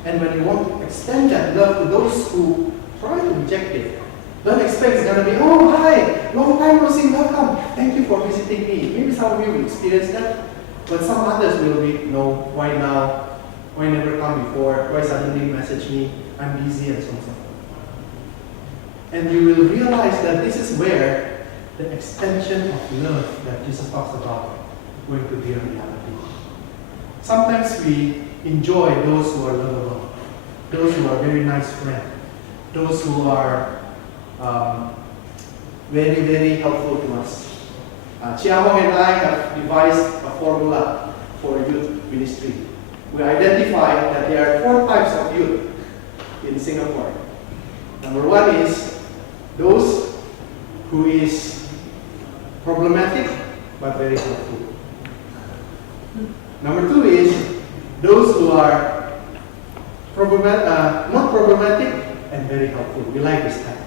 And when you want to extend that love to those who try to reject it, don't expect it's going to be, oh, hi, long time no see, welcome. Thank you for visiting me. Maybe some of you will experience that, but some others will be, no, why now? Why never come before? Why suddenly message me? I'm busy and so on. And you will realize that this is where the extension of love that Jesus talks about is going to be a reality. Sometimes we enjoy those who are lovable, those who are very nice friends, those who are very, very helpful to us. Chia Hong and I have devised a formula for youth ministry. We identified that there are 4 types of youth in Singapore. Number 1 is those who is problematic but very helpful. Number 2 is those who are not problematic and very helpful. We like this type.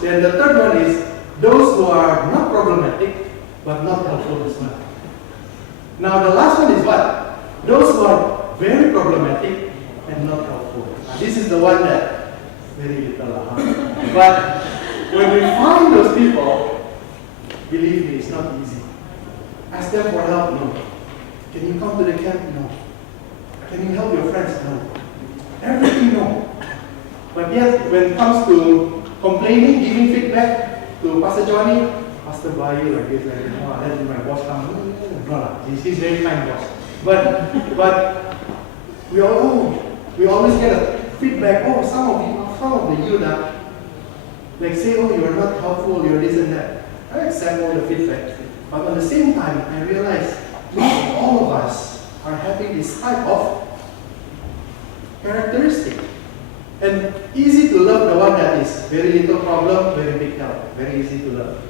Then the third one is those who are not problematic but not helpful as well. Now the last one is what? Those who are very problematic and not helpful. This is the one that very little. But when we find those people, believe me, it's not easy. Ask them for help, no. Can you come to the camp? No. Can you help your friends? No. Everything, no. But yet, when it comes to complaining, giving feedback to Pastor Johnny, Pastor Bayu, like this, let my boss come. No, he's very kind boss. But we always get a feedback. Oh, some of the youth like say, oh, you're not helpful, you're this and that. I accept all the feedback. But at the same time, I realize not all of us are having this type of characteristic. And easy to love the one that is very little problem, very big help. Very easy to love.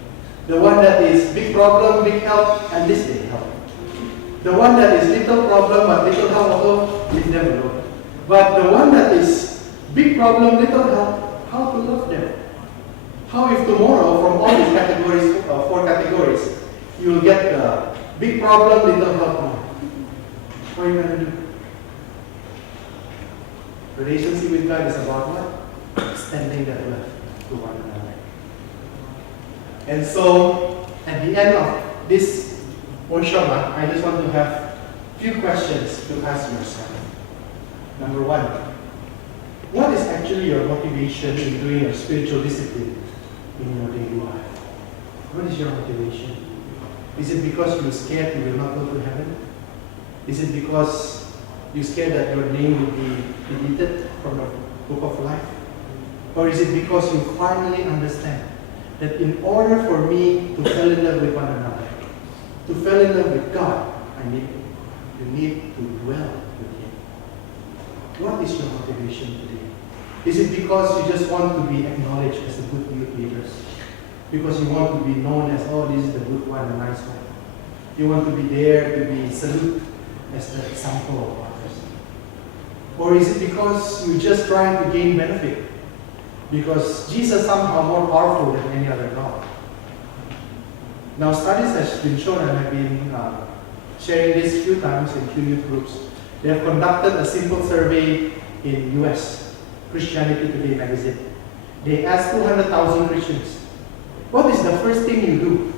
The one that is big problem, big help, and this big help. The one that is little problem but little help also, leave them alone. But the one that is big problem, little help, how to love them? How if tomorrow from all these categories, 4 categories, you will get the big problem, little help more? What are you going to do? Relationship with God is about what? Extending that love to one another. And so, at the end of this workshop, I just want to have a few questions to ask yourself. Number 1, what is actually your motivation in doing your spiritual discipline in your daily life? What is your motivation? Is it because you're scared you will not go to heaven? Is it because you're scared that your name will be deleted from the book of life? Or is it because you finally understand that in order for me to fall in love with one another, to fall in love with God, you need to dwell with Him? What is your motivation today? Is it because you just want to be acknowledged as a good youth leaders? Because you want to be known as, oh, this is the good one, the nice one. You want to be there to be saluted as the example of others. Or is it because you just trying to gain benefit? Because Jesus somehow more powerful than any other God. Now studies has been shown, and I've been sharing this a few times in few youth groups. They have conducted a simple survey in US, Christianity Today magazine. They asked 200,000 Christians, what is the first thing you do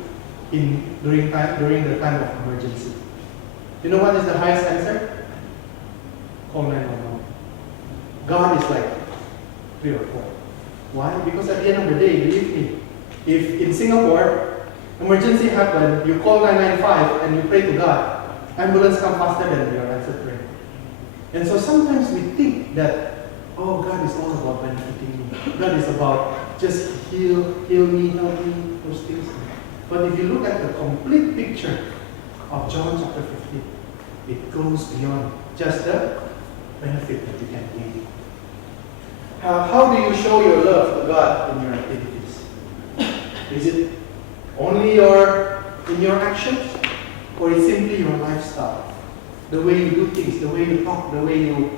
during the time of emergency? You know what is the highest answer? Call 911. God is like 3 or 4. Why? Because at the end of the day, believe me, if in Singapore, emergency happened, you call 995 and you pray to God, ambulance come faster than your answered prayer. And so sometimes we think that, oh, God is all about benefiting me. God is about just heal me, help me, those things. But if you look at the complete picture of John chapter 15, it goes beyond just the benefit that you can gain. How do you show your love to God in your activities? Is it only in your actions, or is it simply your lifestyle? The way you do things, the way you talk, the way you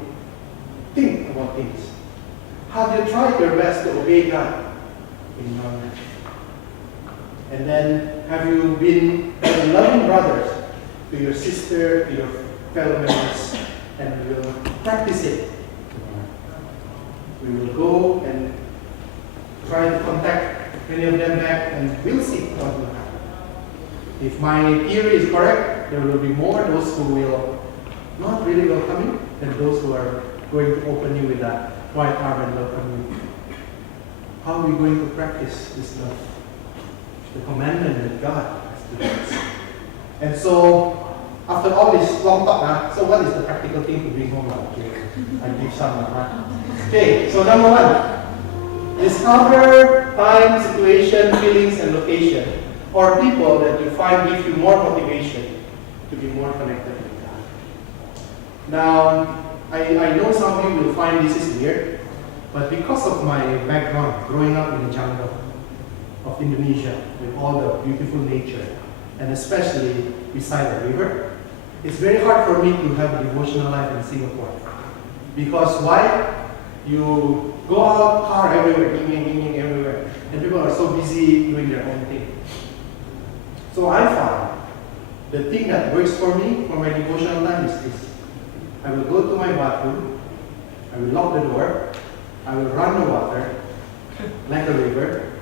think about things. Have you tried your best to obey God in your life? And then, have you been loving brothers to your sister, to your fellow members, and will practice it? We will go and try to contact many of them back, and we'll see what will happen. If my theory is correct, there will be more those who will not really welcome you than those who are going to open you with that quiet arm and welcome you. How are we going to practice this love? The commandment that God has given us. And so, after all this long talk, so what is the practical thing to bring home? Okay, I give some. Okay, so number 1, discover time, situation, feelings, and location, or people that you find give you more motivation to be more connected with God. Now, I know some of you will find this is weird, but because of my background, growing up in the jungle of Indonesia with all the beautiful nature, and especially beside the river, it's very hard for me to have a devotional life in Singapore. Because why? You go out, car everywhere, ding, everywhere, and people are so busy doing their own thing. So I found the thing that works for me for my devotional time is this. I will go to my bathroom, I will lock the door, I will run the water like a river,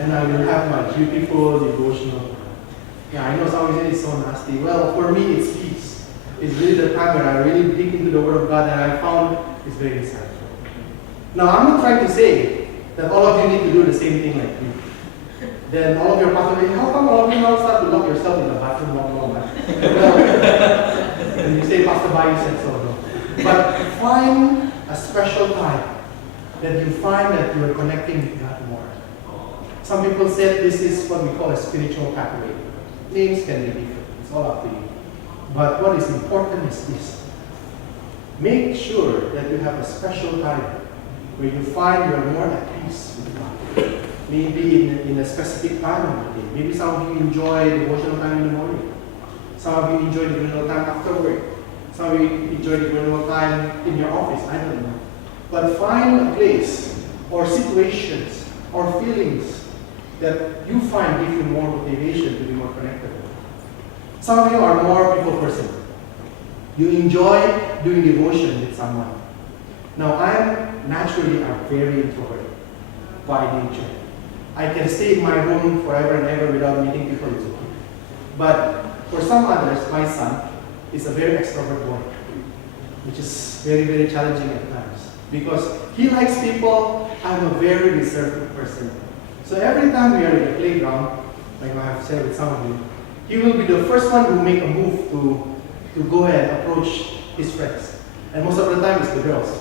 and I will have my beautiful devotional. Yeah, I know some of it is so nasty. Well, for me, it's peace. It's really the time where I really dig into the Word of God, and I found it's very insightful. Now, I'm not trying to say that all of you need to do the same thing like me. Then all of your pastors say, how come all of you now start to lock yourself in the bathroom long, man? And you say, Pastor Bayu said so, no. But find a special time that you find that you are connecting with God more. Some people said this is what we call a spiritual pathway. Names can be different. It's all up to you. But what is important is this. Make sure that you have a special time where you find you are more at peace with God. Maybe in a specific time of the day. Maybe some of you enjoy devotional time in the morning. Some of you enjoy devotional time after work. Some of you enjoy devotional time in your office. I don't know. But find a place or situations or feelings that you find give you more motivation to be more connected. Some of you are more people person. You enjoy doing devotion with someone. Now I'm naturally a very introvert by nature. I can stay in my room forever and ever without meeting people. It's okay. But for some others, my son is a very extrovert boy, which is very, very challenging at times. Because he likes people, I'm a very reserved person. So every time we are in the playground, like I have said with some of you, he will be the first one to make a move to go and approach his friends. And most of the time it's the girls.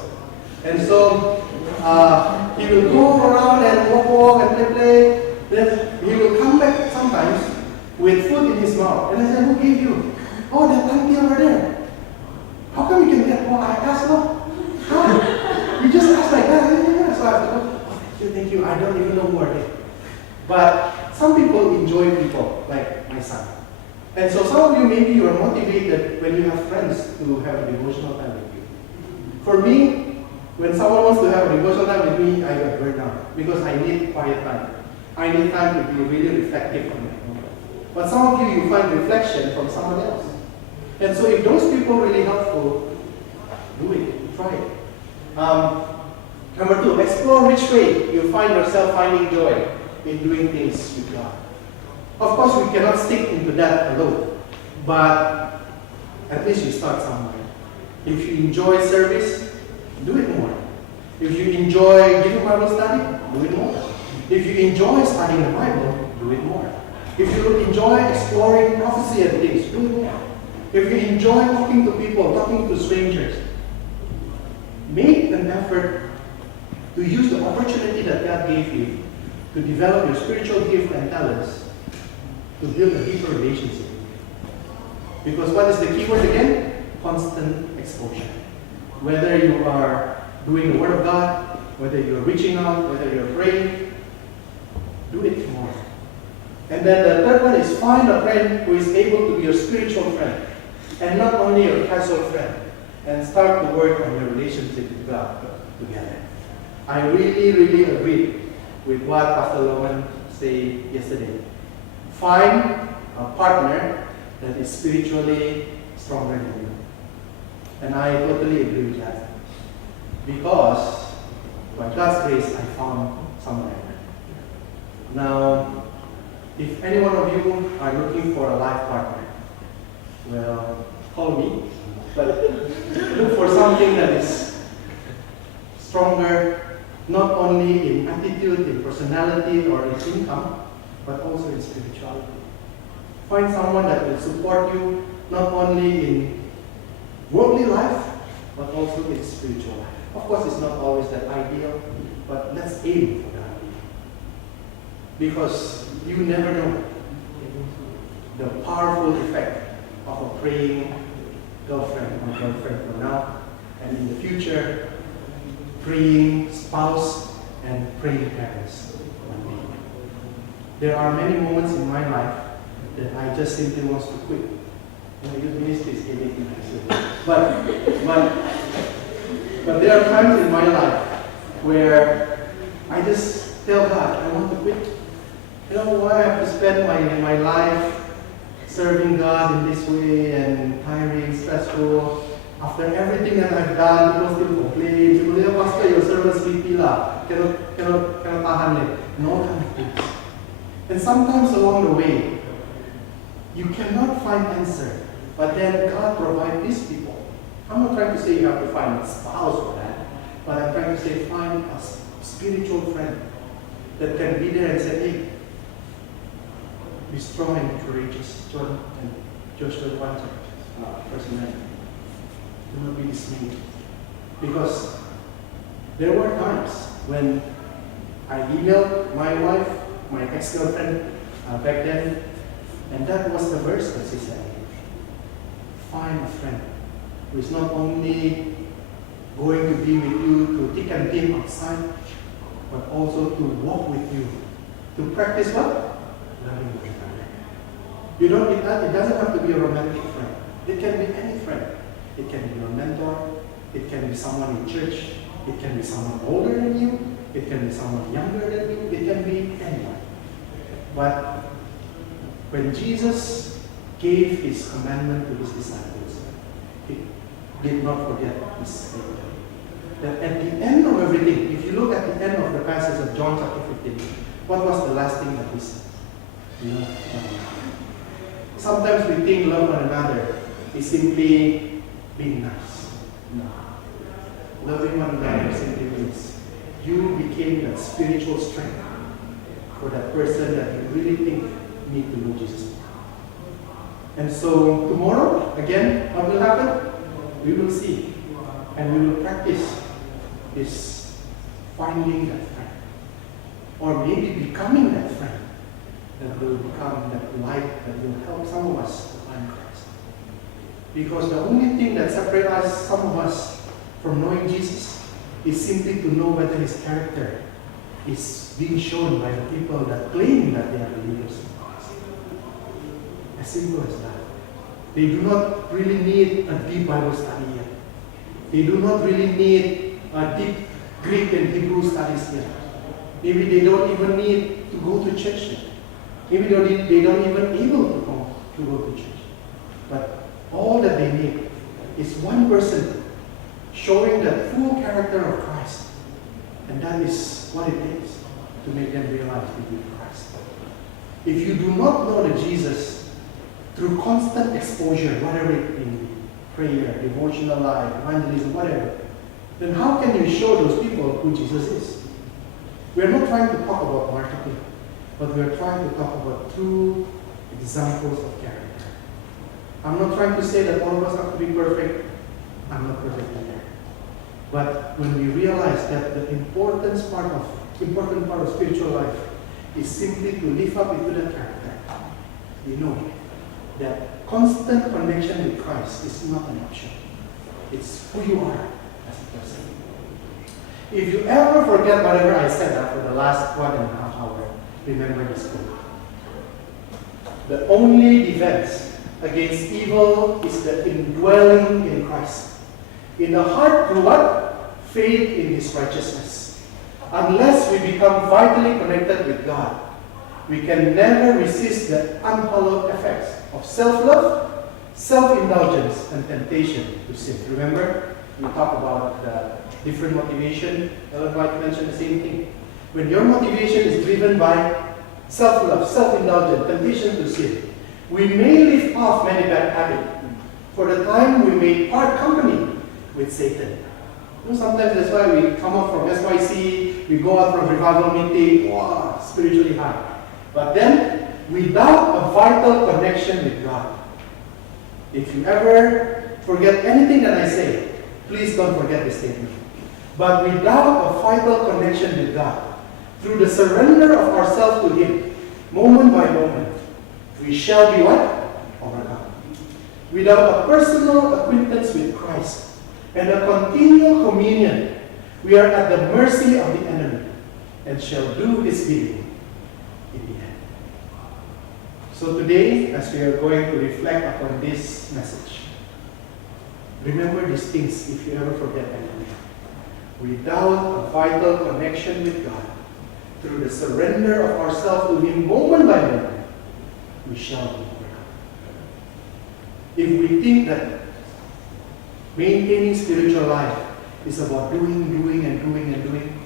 And so he will go around and walk and play. Then he will come back sometimes with food in his mouth. And I said, who gave you? Oh, that auntie over there. How come you can get? Oh, I asked her. Huh? You just asked like that. Yeah. So I have to go, oh, thank you. I don't even know who are they. But some people enjoy people, like my son. And so some of you, maybe you are motivated when you have friends to have a devotional time with you. For me, when someone wants to have a devotional time with me, I get burned out because I need quiet time. I need time to be really reflective on my own. But some of you find reflection from someone else. And so if those people are really helpful, do it, try it. Number 2, explore which way you find yourself finding joy in doing things with God. Of course, we cannot stick into that alone, but at least you start somewhere. If you enjoy service, do it more. If you enjoy giving Bible study, do it more. If you enjoy studying the Bible, do it more. If you enjoy exploring prophecy and things, do it more. If you enjoy talking to people, talking to strangers, make an effort to use the opportunity that God gave you to develop your spiritual gift and talents to build a deeper relationship. Because what is the key word again? Constant exposure. Whether you are doing the Word of God, whether you're reaching out, whether you're praying, do it more. And then the third one is find a friend who is able to be your spiritual friend and not only your casual friend, and start to work on your relationship with God together. I really agree with what Pastor Loman said yesterday. Find a partner that is spiritually stronger than you. And I totally agree with that. Because by God's grace, I found someone. Now, if any one of you are looking for a life partner, well, call me. But look for something that is stronger, not only in attitude, in personality, or in income, but also in spirituality. Find someone that will support you, not only in worldly life, but also in spiritual life. Of course, it's not always that ideal, but let's aim for that. Because you never know the powerful effect of a praying girlfriend or girlfriend for now, and in the future, praying spouse and praying parents one day. There are many moments in my life that I just simply want to quit. Youth ministry is getting into but there are times in my life where I just tell God, I want to quit. You know why I have to spend my life serving God in this way and tiring, stressful. After everything that I've done, people still complain. People say, Pastor, your service VP lah. Cannot tahan it. No kind of things. And sometimes along the way, you cannot find answer. But then God provides these people. I'm not trying to say you have to find a spouse for that. But I'm trying to say find a spiritual friend that can be there and say, hey, be strong and courageous. John and Joshua 1, verse 9. Do not be dismayed. Because there were times when I emailed my wife, my ex-girlfriend back then, and that was the verse that she said. Find a friend who is not only going to be with you to thick and thin outside, but also to walk with you. To practice what? Loving one another. It doesn't have to be a romantic friend. It can be any friend. It can be your mentor. It can be someone in church. It can be someone older than you. It can be someone younger than you. It can be anyone. But when Jesus gave his commandment to his disciples, he did not forget his statement. That at the end of everything, if you look at the end of the passage of John chapter 15, what was the last thing that he said? Sometimes we think love one another is simply being nice. No. Loving one another simply means you became that spiritual strength for that person that you really think need to know Jesus more. And so tomorrow, again, what will happen? We will see. And we will practice this finding that friend. Or maybe becoming that friend that will become that light that will help some of us to find Christ. Because the only thing that separates some of us from knowing Jesus is simply to know whether his character is being shown by the people that claim that they are believers in Christ. As simple as that. They do not really need a deep Bible study yet. They do not really need a deep Greek and Hebrew studies yet. Maybe they don't even need to go to church yet. Maybe they don't even able to go to church. But all that they need is one person showing the full character of Christ. And that is what it takes to make them realize they need Christ. If you do not know the Jesus through constant exposure, whatever it be, prayer, devotional life, evangelism, whatever, then how can you show those people who Jesus is? We are not trying to talk about marketing, but we are trying to talk about true examples of character. I'm not trying to say that all of us have to be perfect. I'm not perfect either. But when we realize that the important part of spiritual life is simply to live up into the character, we know that constant connection with Christ is not an option. It's who you are as a person. If you ever forget whatever I said for the last 1.5 hours, remember this quote. The only defense against evil is the indwelling in Christ. In the heart through what? Faith in His righteousness. Unless we become vitally connected with God, we can never resist the unhallowed effects of self-love, self-indulgence, and temptation to sin. Remember, we talked about the different motivation. Ellen White mentioned the same thing. When your motivation is driven by self-love, self-indulgence, temptation to sin, we may leave off many bad habits. For the time, we may part company with Satan. You know, sometimes that's why we come up from SYC, we go out from revival meeting, wow, spiritually high. But then, without a vital connection with God, if you ever forget anything that I say, please don't forget this statement. But without a vital connection with God, through the surrender of ourselves to Him, moment by moment, we shall be what? Overcome. Without a personal acquaintance with Christ and a continual communion, we are at the mercy of the enemy and shall do his bidding in the end. So today, as we are going to reflect upon this message, remember these things if you ever forget anything. Without a vital connection with God, through the surrender of ourselves to Him moment by moment, we shall be overcome. If we think that maintaining spiritual life is about doing,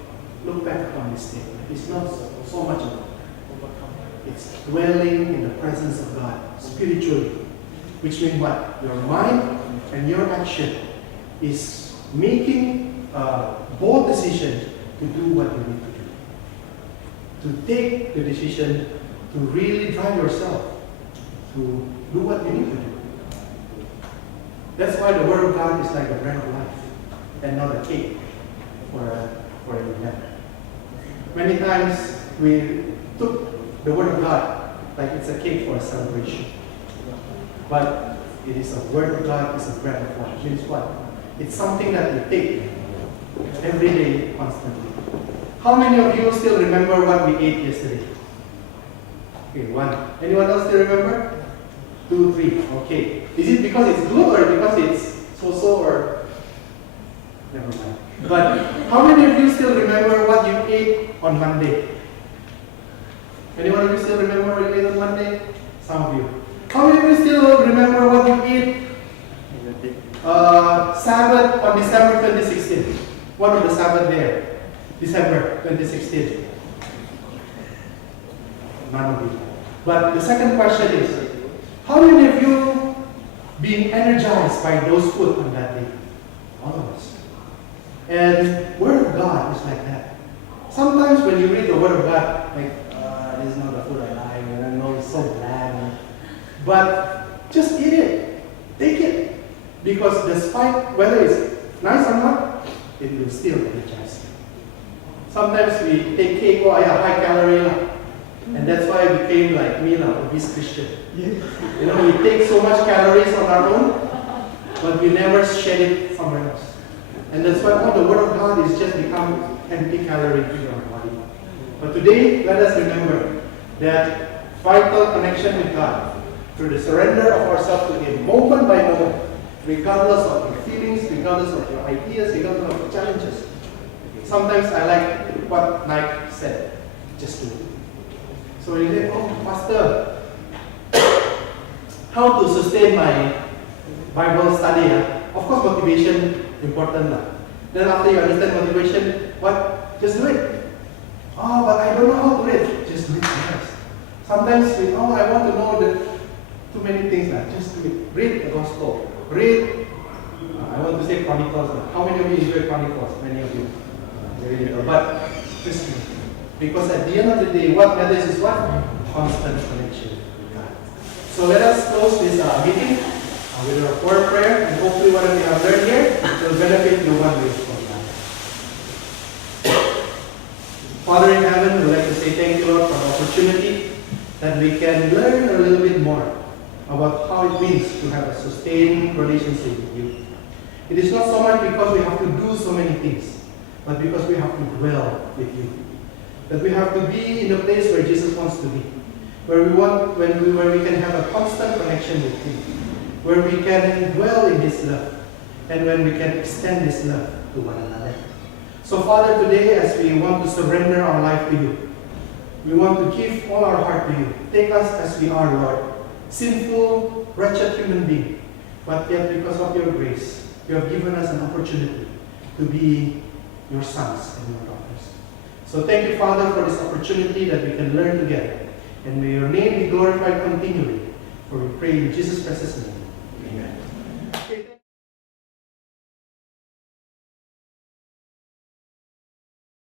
look back upon this statement. It's not so much about overcome. It's dwelling in the presence of God spiritually, which means what? Your mind and your action is making a bold decision to do what you need to do. To take the decision to really drive yourself to do what you need to do. That's why the Word of God is like the bread of life and not a cake for an event. Many times we took the Word of God like it's a cake for a celebration. But it is a Word of God, it's a bread of life. Means what? It's something that we take every day, constantly. How many of you still remember what we ate yesterday? Okay, one. Anyone else still remember? 2, 3. Okay. Is it because it's good or because it's so-so or? Never mind. But how many of you still remember what you ate on Monday? Anyone of you still remember what you ate on Monday? Some of you. How many of you still remember what you ate Sabbath on December 2016? One of the Sabbath there. December 2016. None of you. But the second question is, how many of you being energized by those food on that day? All of us. And Word of God is like that. Sometimes when you read the Word of God, like, this is not the food I like, and I know it's so bland. But just eat it. Take it. Because despite whether it's nice or not, it will still energize you. Sometimes we take cake, high calorie. And that's why I became like me now, obese Christian. You know, we take so much calories on our own, but we never shed it somewhere else. And that's why all the Word of God is just become empty calorie in our body. But today, let us remember that vital connection with God through the surrender of ourselves to Him, moment by moment, regardless of your feelings, regardless of your ideas, regardless of your challenges. Sometimes I like what Nike said, just do it. So you say, oh, Pastor, how to sustain my Bible study? Of course, motivation important. Then after you understand motivation, what? Just do it. Oh, but I don't know how to read. Just do it first. Sometimes we, oh, I want to know too many things. Just do it. Read the gospel. Read, I want to say Chronicles. How many of you enjoy Chronicles? Many of you. Very little. But just do it. Because at the end of the day, what matters is what? Constant connection with God. So let us close this meeting with a word prayer, and hopefully what we have learned here will benefit you one way or another. Father in heaven, we'd like to say thank you, Lord, for the opportunity that we can learn a little bit more about how it means to have a sustained relationship with you. It is not so much because we have to do so many things, but because we have to dwell with you. That we have to be in the place where Jesus wants to be, where we can have a constant connection with Him, where we can dwell in His love, and when we can extend His love to one another. So Father, today as we want to surrender our life to you, we want to give all our heart to you. Take us as we are, Lord, sinful, wretched human being, but yet because of your grace, you have given us an opportunity to be your sons and your daughters. So thank you, Father, for this opportunity that we can learn together. And may your name be glorified continually. For we pray in Jesus' precious name.